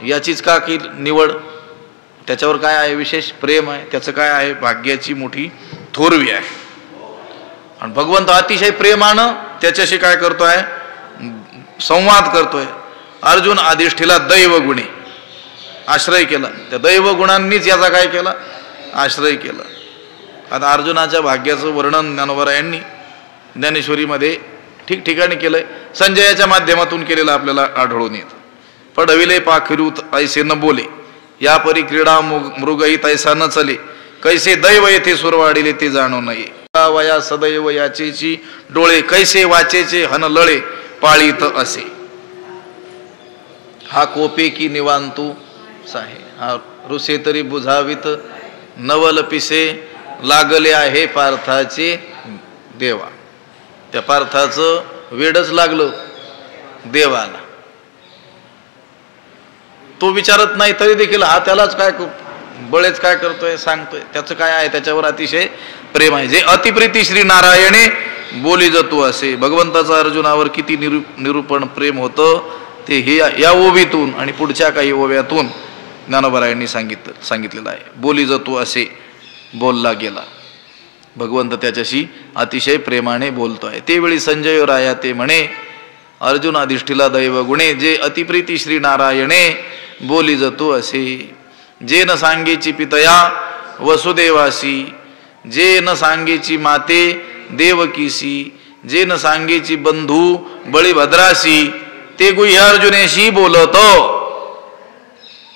याचीच का की निवड, त्याच्यावर काय आहे, विशेष प्रेम आहे, त्याचं काय आहे, भाग्याची मोठी थोरवी आहे. आणि भगवंत अतिशय प्रेमानं त्याच्याशी काय करतोय, संवाद करतोय. अर्जुन अधिष्ठिला दैव गुणे, आश्रय केला, त्या दैव गुणांनीच याचा काय केला, आश्रय केला. आता अर्जुनाच्या भाग्याचं वर्णन ज्ञानोबरायांनी ज्ञानेश्वरीमध्ये ठिकठिकाणी केलंय, संजयाच्या माध्यमातून केलेलं आपल्याला आढळून येतं. पडविले पाखरूत ऐसे न बोले, या परी क्रीडा मृगही तैसा न चले, कैसे दैव येथे सुरवाडिले ते जाणू नये. वया सदैव याचेची डोळे, कैसे वाचेचे हन लळे पाळीत असे. हा कोपे की निवांतू साहे, हा रुसे तरी बुझावित नवल पिसे, लागले आहे पार्थाचे देवा. त्या पार्थाचं वेडच लागलं देवाला. तो विचारत नाही तरी देखील हा त्यालाच काय बळेच काय करतोय, सांगतोय. त्याचं काय आहे, त्याच्यावर अतिशय प्रेम आहे. जे अतिप्रीती श्री नारायणे बोली जातो असे. भगवंताचं अर्जुनावर किती निरूपण प्रेम होतं ते हे या ओवीतून आणि पुढच्या काही ओव्यातून ज्ञानोबरायांनी सांगितलेलं आहे. बोली जातो असे बोलला गेला. भगवंत त्याच्याशी अतिशय प्रेमाने बोलतोय. तेवेळी संजय राया ते म्हणे, अर्जुन अधिष्ठिला दैव गुणे, जे अतिप्रीती श्री नारायणे बोली जातो असे. जे न सांगेची पितया वसुदेवासी, जे न सांगेची माते देवकीसी, जे न सांगेची बंधू बळीभद्रासी, ते गुह्य अर्जुनेशी बोलतो.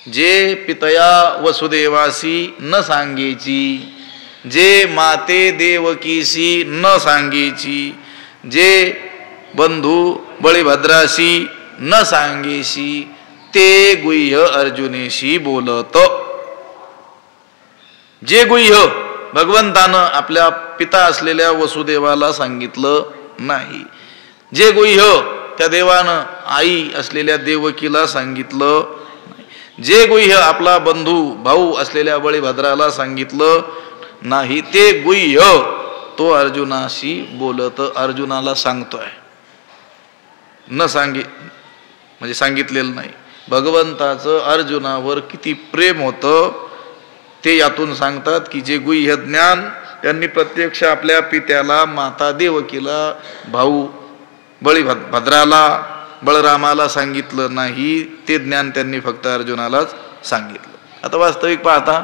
जे पितया वसुदेवासी न सांगेची, जे माते देवकीसी न सांगेची, जे बंधू बळीभद्रासी न सांगेशी, ते गुह्य अर्जुनेशी बोलत. जे गुह्य भगवंतानं आपल्या पिता असलेल्या वसुदेवाला सांगितलं नाही, जे गुह्य त्या देवानं आई असलेल्या देवकीला सांगितलं नाही, जे गुह्य आपला बंधू भाऊ असलेल्या बळीभद्राला सांगितलं नाही, ते गुह्य तो अर्जुनाशी बोलत, अर्जुनाला सांगतोय. न सांगे म्हणजे सांगितलेलं नाही. भगवंताचं अर्जुनावर किती प्रेम होतं ते यातून सांगतात की जे गुह्य ज्ञान त्यांनी प्रत्यक्ष आपल्या पित्याला, माता देवकीला, भाऊ बळीभद्राला, बळरामाला सांगितलं नाही, ते ज्ञान त्यांनी फक्त अर्जुनालाच सांगितलं. आता वास्तविक पाहता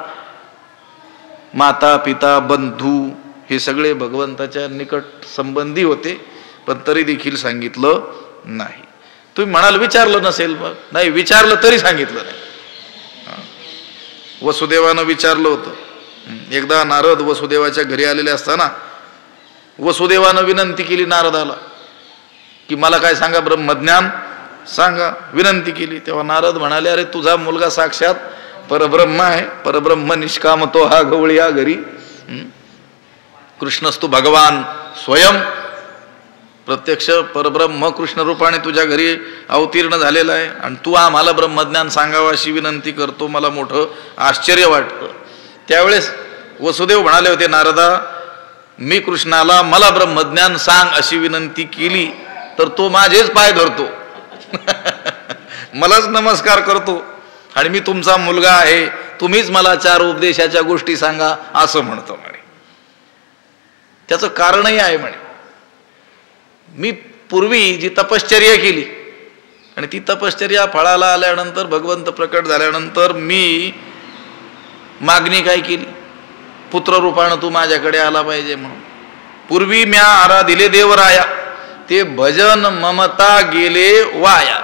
माता पिता बंधू हे सगळे भगवंताच्या निकट संबंधी होते, पण तरी देखील सांगितलं नाही. तुम्ही म्हणाल विचारलं नसेल, मग नाही विचारलं तरी सांगितलं नाही. वसुदेवानं विचारलं होतं. एकदा नारद वसुदेवाच्या घरी आलेले असताना वसुदेवानं विनंती केली नारदाला की मला काय सांगा, ब्रह्मज्ञान सांगा, विनंती केली. तेव्हा नारद म्हणाले, अरे तुझा मुलगा साक्षात परब्रह्म आहे, परब्रह्म निष्काम तो हा गवळी या घरी. कृष्णस्तु भगवान स्वयं, प्रत्यक्ष परब्रह्म कृष्ण रूपाने तुझ्या घरी अवतीर्ण झालेला आहे आणि तू आम्हाला ब्रह्मज्ञान सांगावं अशी विनंती करतो, मला मोठं आश्चर्य वाटतं. त्यावेळेस वसुदेव म्हणाले होते, नारदा मी कृष्णाला मला ब्रह्मज्ञान सांग अशी विनंती केली तर तो माझेच पाय धरतो मलाच नमस्कार करतो आणि मी तुमचा मुलगा आहे, तुम्हीच मला 4 उपदेशाच्या गोष्टी सांगा असं म्हणतो म्हणे. त्याचं कारणही आहे म्हणे, मी पूर्वी जी तपश्चर्या केली आणि ती तपश्चर्या फळाला आल्यानंतर, भगवंत प्रकट झाल्यानंतर मी मागणी काय केली, पुत्र रूपानं तू माझ्याकडे आला पाहिजे म्हणून. पूर्वी म्या आराधिले देवराया, ते भजन ममता गेले वाया,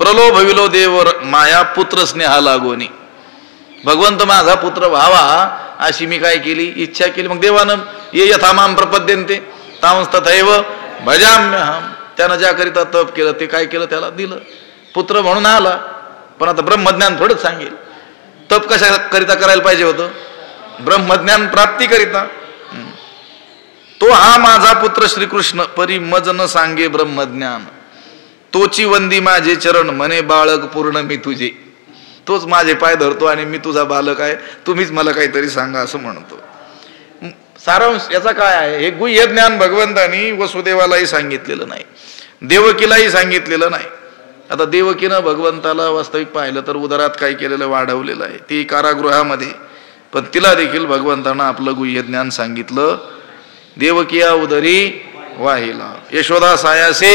प्रलोभविलो देव माया पुत्र स्नेहा लागोनी. भगवंत माझा पुत्र व्हावा अशी मी काय केली, इच्छा केली. मग देवानं ये यथामाम प्रपद्यन्ते तांस तथैव भजाम्यहम, त्यानं ज्याकरिता तप केलं ते काय केलं, त्याला दिलं, पुत्र म्हणून आला. पण आता ब्रह्मज्ञान थोडंच सांगेल, तप कशा करिता करायला पाहिजे होतं, ब्रह्मज्ञान प्राप्तीकरिता. तो हा माझा पुत्र श्रीकृष्ण, परी मज न सांगे ब्रह्मज्ञान, तोची वंदी माझे चरण, म्हणे बाळक पूर्ण मी तुझे. तोच माझे पाय धरतो आणि मी तुझा बालक आहे, तुम्हीच मला काहीतरी सांगा असं म्हणतो. सारांश याचा काय आहे, हे गुह्य ज्ञान भगवंतानी वसुदेवालाही सांगितलेलं नाही, देवकीलाही सांगितलेलं नाही. आता देवकीनं भगवंताला वास्तविक पाहिलं तर उदरात काय केलेलं, वाढवलेलं आहे, ती कारागृहामध्ये, पण तिला देखील भगवंतानं आपलं गुह्य ज्ञान सांगितलं. देवकिया उदरी वाहिला, यशोदा सायासे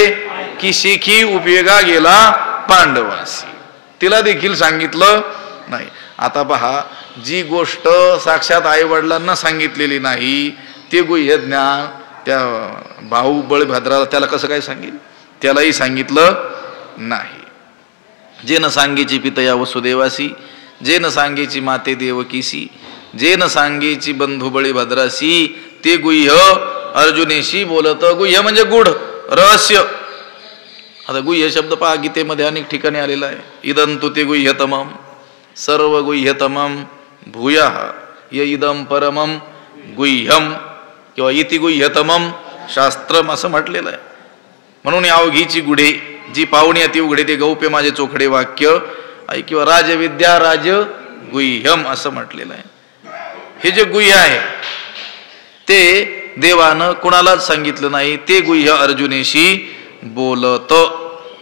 की शिखी उपयोगा गेला पांडवासी, तिला देखील सांगितलं नाही. आता पहा, जी गोष्ट साक्षात आई वडिलांना सांगितलेली नाही ते गुह्य ज्ञान त्या भाऊ बळभद्राला त्याला कसं काय सांगेल, त्यालाही सांगितलं नाही. जे न सांगेची पितया वसुदेवासी, जे न सांगेची माते देवकीसी, जे न सांगेची बंधू बळीभद्रासी, ते गुह्य अर्जुनेशी बोलत. गुह्य म्हणजे गूढ रहस्य. आता गुह्य शब्द पहा गीतेमध्ये अनेक ठिकाणी आलेला आहे. इदंतु ते गुह्यतमम, सर्व गुह्यतमम भूयः य इदम परमम गुह्यम, किंवा इति गुह्यतमम शास्त्रम असं म्हटलेलं आहे. म्हणून या अवघीची गुढे जी पाहुणी अति उघडे ते गौप्य माझे चोखडे वाक्य, किंवा राजविद्या राज गुह्यम असं म्हटलेलं आहे. हे जे गुह्य आहे ते देवानं कुणालाच सांगितलं नाही, ते गुह्य अर्जुनेशी बोलत.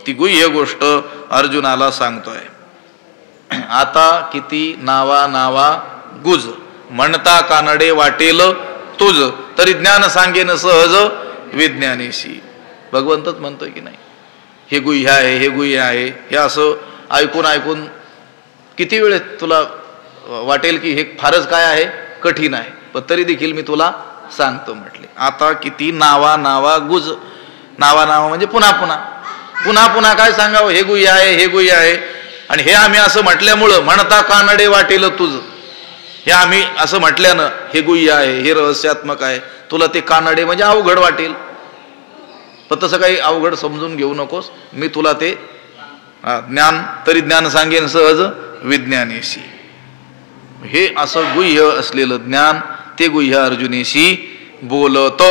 ती गुह्य गोष्ट अर्जुनाला सांगतोय. आता किती नावा नावा गुज, म्हणता कानडे वाटेल तुझ, तरी ज्ञान सांगेन सहज विज्ञानीशी. भगवंतच म्हणतोय की नाही, हे गुह्य आहे, हे गुह्य आहे, हे असं ऐकून ऐकून किती वेळ तुला वाटेल की हे फारच काय आहे, कठीण आहे, पण तरी देखील मी तुला सांगतो म्हटले. आता किती नावा नावा गुज, नावा नावा म्हणजे पुन्हा पुन्हा पुन्हा पुन्हा काय सांगावं, हे गुह्य आहे, हे गुह्य आहे. आणि हे आम्ही असं म्हटल्यामुळं, म्हणता कानडे वाटेल तुझ, हे आम्ही असं म्हटल्यानं हे गुह्य आहे, हे रहस्यात्मक आहे, तुला ते कानडे म्हणजे अवघड वाटेल. पण तसं काही अवघड समजून घेऊ नकोस, मी तुला ते ज्ञान तरी ज्ञान सांगेन सहज विज्ञानीशी. हे असं गुह्य असलेलं ज्ञान ते गुह्य अर्जुनीशी बोलत.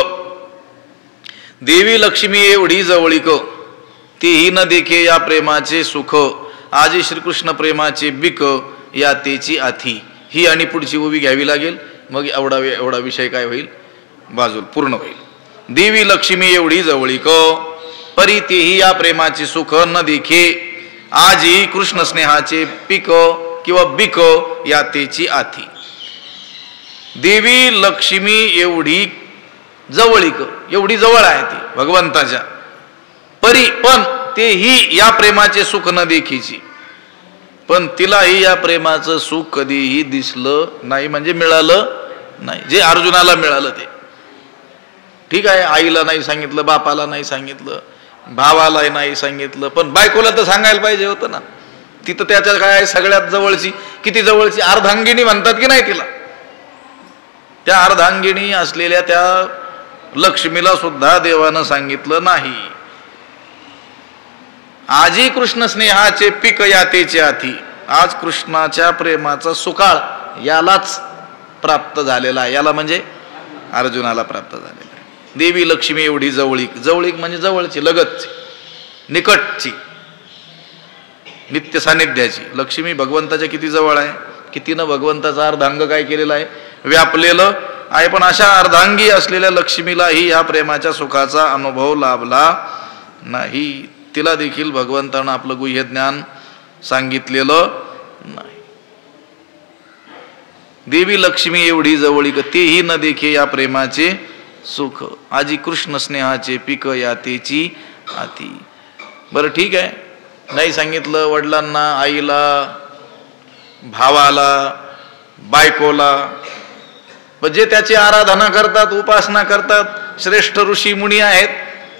देवी लक्ष्मी एवढी जवळीक, तेही न देखे या प्रेमाचे सुख, आजी श्रीकृष्ण प्रेमाचे बिक, या तेची आथी. ही आणि पुढची उभी घ्यावी लागेल, मग एवढा विषय काय होईल, बाजूला पूर्ण होईल. देवी लक्ष्मी एवढी जवळीक, परी तेही या प्रेमाचे सुख न देखे, आजी कृष्ण स्नेहाचे पिक किंवा बिक, या तेची आथी. देवी लक्ष्मी एवढी जवळीक, एवढी जवळ आहे ती भगवंताच्या, परी पण तेही या प्रेमाचे सुख न देखीची, पण तिलाही या प्रेमाचं सुख कधीही दिसलं नाही, म्हणजे मिळालं नाही जे अर्जुनाला मिळालं ते. ठीक आहे, आईला नाही सांगितलं, बापाला नाही सांगितलं, भावाला नाही सांगितलं, पण बायकोला तर सांगायला पाहिजे होतं ना. ती तर त्याच्या काय आहे सगळ्यात जवळची, किती जवळची, अर्धांगिनी म्हणतात की नाही तिला. त्या अर्धांगिनी असलेल्या त्या लक्ष्मीला सुद्धा देवानं सांगितलं नाही. आजी कृष्ण स्नेहाचे पीक यातेचे आधी, आज कृष्णाच्या प्रेमाचा सुकाळ यालाच प्राप्त झालेला आहे, याला म्हणजे अर्जुनाला प्राप्त झालेला आहे. देवी लक्ष्मी एवढी जवळीक, जवळीक म्हणजे जवळची, लगतची, निकटची, नित्य सानिध्याची. लक्ष्मी भगवंताच्या किती जवळ आहे, कितीनं भगवंताचा अर्धांग काय केलेला आहे, व्यापलेलं आहे. पण अशा अर्धांगी असलेल्या लक्ष्मीलाही या प्रेमाच्या सुखाचा अनुभव लाभला नाही. तिला देखील भगवंतानं आपलं गुह्य ज्ञान सांगितलेलं नाही. देवी लक्ष्मी एवढी जवळीक, तेही न देखे या प्रेमाचे सुख, आजी कृष्ण स्नेहाचे पीक यातेची आती. बरं ठीक आहे, नाही सांगितलं वडिलांना, आईला, भावाला, बायकोला, पण जे त्याची आराधना करतात, उपासना करतात, श्रेष्ठ ऋषी मुनी आहेत,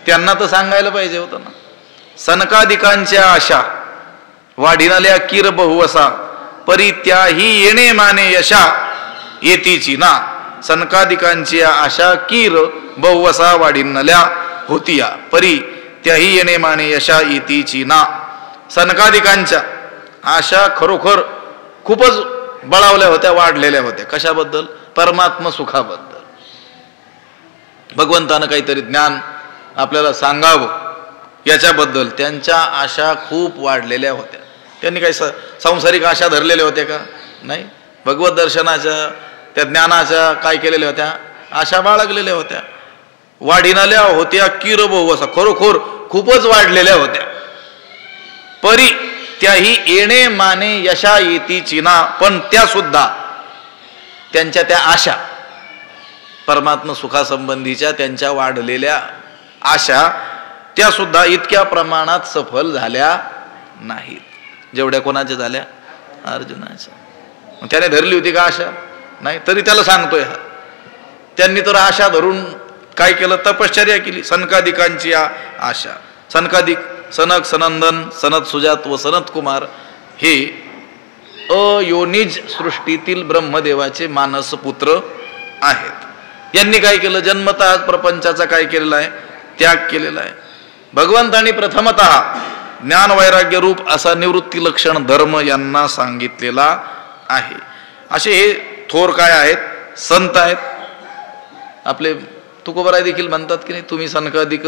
त्यांना तर सांगायला पाहिजे होतं ना. सनकादिकांच्या आशा वाढिनाल्या किर बहुवसा, परी त्याही येणे माने यशा येतीची ना. सनकादिकांची आशा कीर बहुवसा वाढिनल्या होतिया, परी त्याही येणे माने यशा येतीची ना. सनकादिकांच्या आशा खरोखर खूपच बळावल्या होत्या, वाढलेल्या होत्या. कशाबद्दल? परमात्म सुखाबद्दल. भगवंतानं काहीतरी ज्ञान आपल्याला सांगावं याच्याबद्दल त्यांच्या आशा खूप वाढलेल्या होत्या. त्यांनी काही सांसारिक आशा धरलेल्या होत्या का? नाही. भगवत दर्शनाच्या, त्या ज्ञानाच्या काय केलेल्या होत्या? आशा बाळगलेल्या होत्या. वाढिनाल्या होत्या किर बहुवसा, खरोखर खूपच वाढलेल्या होत्या. परी त्याही येणे माने यशा येतीची ना, पण त्या सुद्धा त्यांच्या त्या आशा, परमात्म सुखासंबंधीच्या त्यांच्या वाढलेल्या आशा, त्या सुद्धा इतक्या प्रमाणात सफल झाल्या नाहीत जेवढ्या कोणाच्या झाल्या? अर्जुनाच्या. त्याने धरली होती का आशा? नाही. तरी त्याला सांगतोय हा, त्यांनी तर आशा धरून काय केलं? तपश्चर्या केली. सनकादिकांची आशा. सनकादिक सनक, सनंदन, सनत सुजात व सनत कुमार हे अयोनिज सृष्टीतील ब्रह्मदेवाचे मानसपुत्र आहेत. यांनी काय केलं? जन्मतः प्रपंचाचा काय केलेला आहे? त्याग केलेला आहे. भगवंतांनी प्रथमतः ज्ञान वैराग्य रूप असा निवृत्ती लक्षण धर्म यांना सांगितलेला आहे. असे हे थोर काय आहेत? संत आहेत. आपले तुकोबराय देखील म्हणतात की नाही, तुम्ही सनकादिक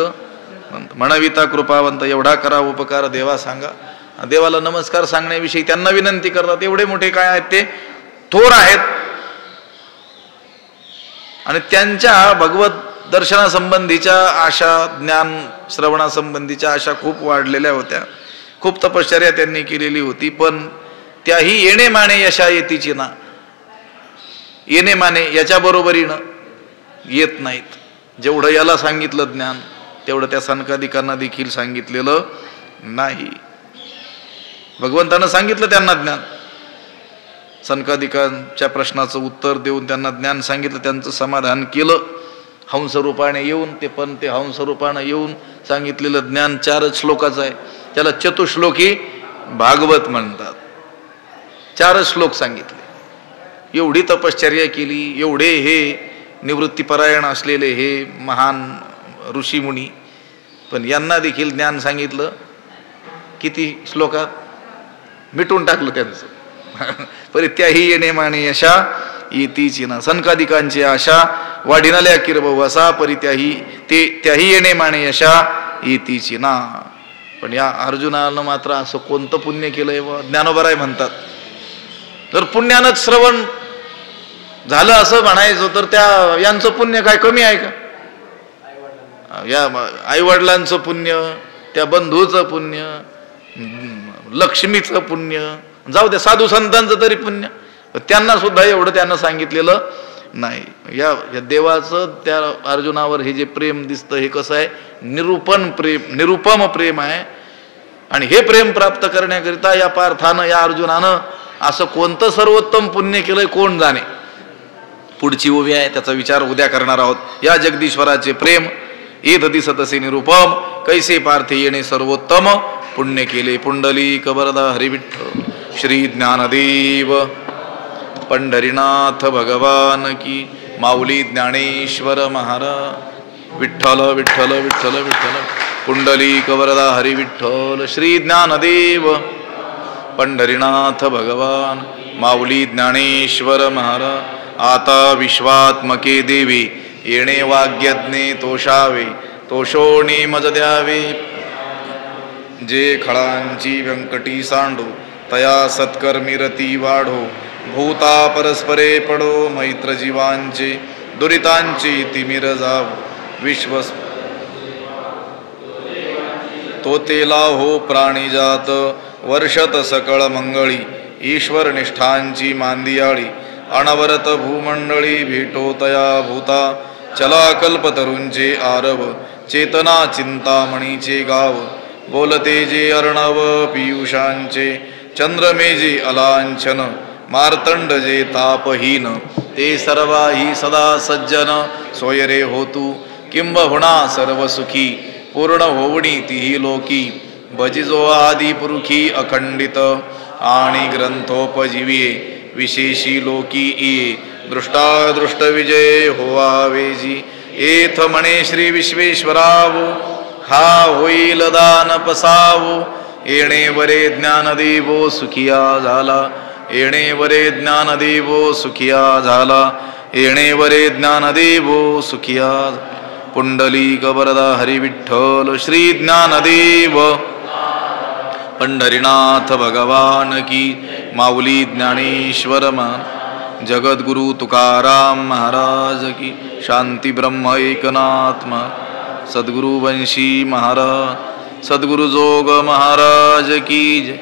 म्हणविता कृपावंत, एवढा करा उपकार देवा सांगा. देवाला नमस्कार सांगण्याविषयी त्यांना विनंती करतात. एवढे मोठे काय आहेत? ते थोर आहेत. आणि त्यांच्या भगवत दर्शनासंबंधीच्या आशा, ज्ञान श्रवणासंबंधीच्या आशा खूप वाढलेल्या होत्या. खूप तपश्चर्या त्यांनी केलेली होती. पण त्याही येणे माने यशा येतीची ना, येणे माने याच्या बरोबरीनं येत नाहीत. जेवढं याला सांगितलं ज्ञान, तेवढं त्या सनकादिकांना देखील सांगितलेलं नाही. भगवंतानं सांगितलं त्यांना ज्ञान, सनकादिकांच्या प्रश्नाचं उत्तर देऊन त्यांना ज्ञान सांगितलं, त्यांचं समाधान केलं हंसरूपाने येऊन. ते पण ते हंसरूपाने येऊन सांगितलेलं ज्ञान 4 श्लोकाचं आहे. त्याला चतुश्लोकी भागवत म्हणतात. 4 श्लोक सांगितले. एवढी तपश्चर्या केली, एवढे हे निवृत्तीपरायण असलेले हे महान ऋषीमुनी, पण यांना देखील ज्ञान सांगितलं किती श्लोकात? मिटून टाकलं त्यांचं. परित्याही येणे माने यशा येतीची ना. सनकादिकांची आशा वाढिनाल्या किरबवसा, परित्याही त्याही येणे माने यशा येतीची ना. पण या अर्जुनानं मात्र असं कोणतं पुण्य केलंय? ज्ञानोबराय म्हणतात, तर पुण्यानंच श्रवण झालं असं म्हणायचं तर त्या यांचं पुण्य काय कमी आहे का? या आई वडिलांचं पुण्य, त्या बंधूचं पुण्य, लक्ष्मीचं पुण्य, जाऊ द्या साधू संतांचं तरी पुण्य, त्यांना सुद्धा एवढं त्यांना सांगितलेलं नाही. या देवाचं त्या अर्जुनावर हे जे प्रेम दिसतं हे कसं आहे, निरुपम प्रेम आहे. आणि हे प्रेम प्राप्त करण्याकरिता या पार्थानं, या अर्जुनानं असं कोणतं सर्वोत्तम पुण्य केलंय कोण जाणे. पुढची ओवी आहे, त्याचा विचार उद्या करणार आहोत. या जगदीश्वराचे प्रेम येत दिसतसे निरुपम, कैसे पार्थे येणे सर्वोत्तम पुण्य केले. पुंडलिक वरदा हरिविठ्ठल श्री ज्ञानदेव पंढरीनाथ भगवान की. माऊली ज्ञानेश्वर महाराज. विठ्ठल विठ्ठल विठ्ठल विठ्ठल. पुंडलिक वरदा हरिविठ्ठल श्री ज्ञानदेव पंढरीनाथ भगवान. माऊली ज्ञानेश्वर महाराज. आता विश्वात्मके देवी येणे वाग्यज्ञे तोषावे, तोषोणी मज द्यावे. जे खळांची व्यंकटी सांडो, तया सत्कर्मी रती वाढो. भूता परस्परे पडो, मैत्र जीवांचे दुरितांची तिमिर जाव. विश्वस तो तेला हो प्राणीजात, वर्षत सकळ मंगळी. ईश्वर निष्ठांची मांदियाळी, अनवरत भूमंडळी. भेटो तया भूता, चला कल्पतरूंचे आरव. चेतना चिंतामणीचे गाव, बोलते जे अर्णव पियुषांचे. चंद्रमेजे अलांछन, मार्तंड जे तापहीन. ते सर्वाही सदा सज्जन, सोयरे होतू किंबहुना सर्व सुखी. पूर्ण होवणी तिही लोकी, भजिजो आदि पुरुखी अखंडित. आणि ग्रंथोपजीविये, विशेषी लोकी इये. दृष्टादृष्ट विजय होवावेजी. एथ म्हणे श्री विश्वेश्वरावो, हा होईल दान पसावो. येणे वरे ज्ञानदेवो सुखिया झाला. येणे वरे ज्ञानदेवो सुखिया झाला. येणे वरे ज्ञानदेवो सुखिया. पुंडलिक वरदा हरिविठ्ठल श्री ज्ञानदेव पंढरीनाथ भगवान की. माऊली ज्ञानेश्वर महाराज. जगद्गुरु तुकाराम महाराज की. शांती ब्रह्म एकनाथ महाराज. सद्गुरु वंशी महाराज. सद्गुरु जोग महाराज की जय.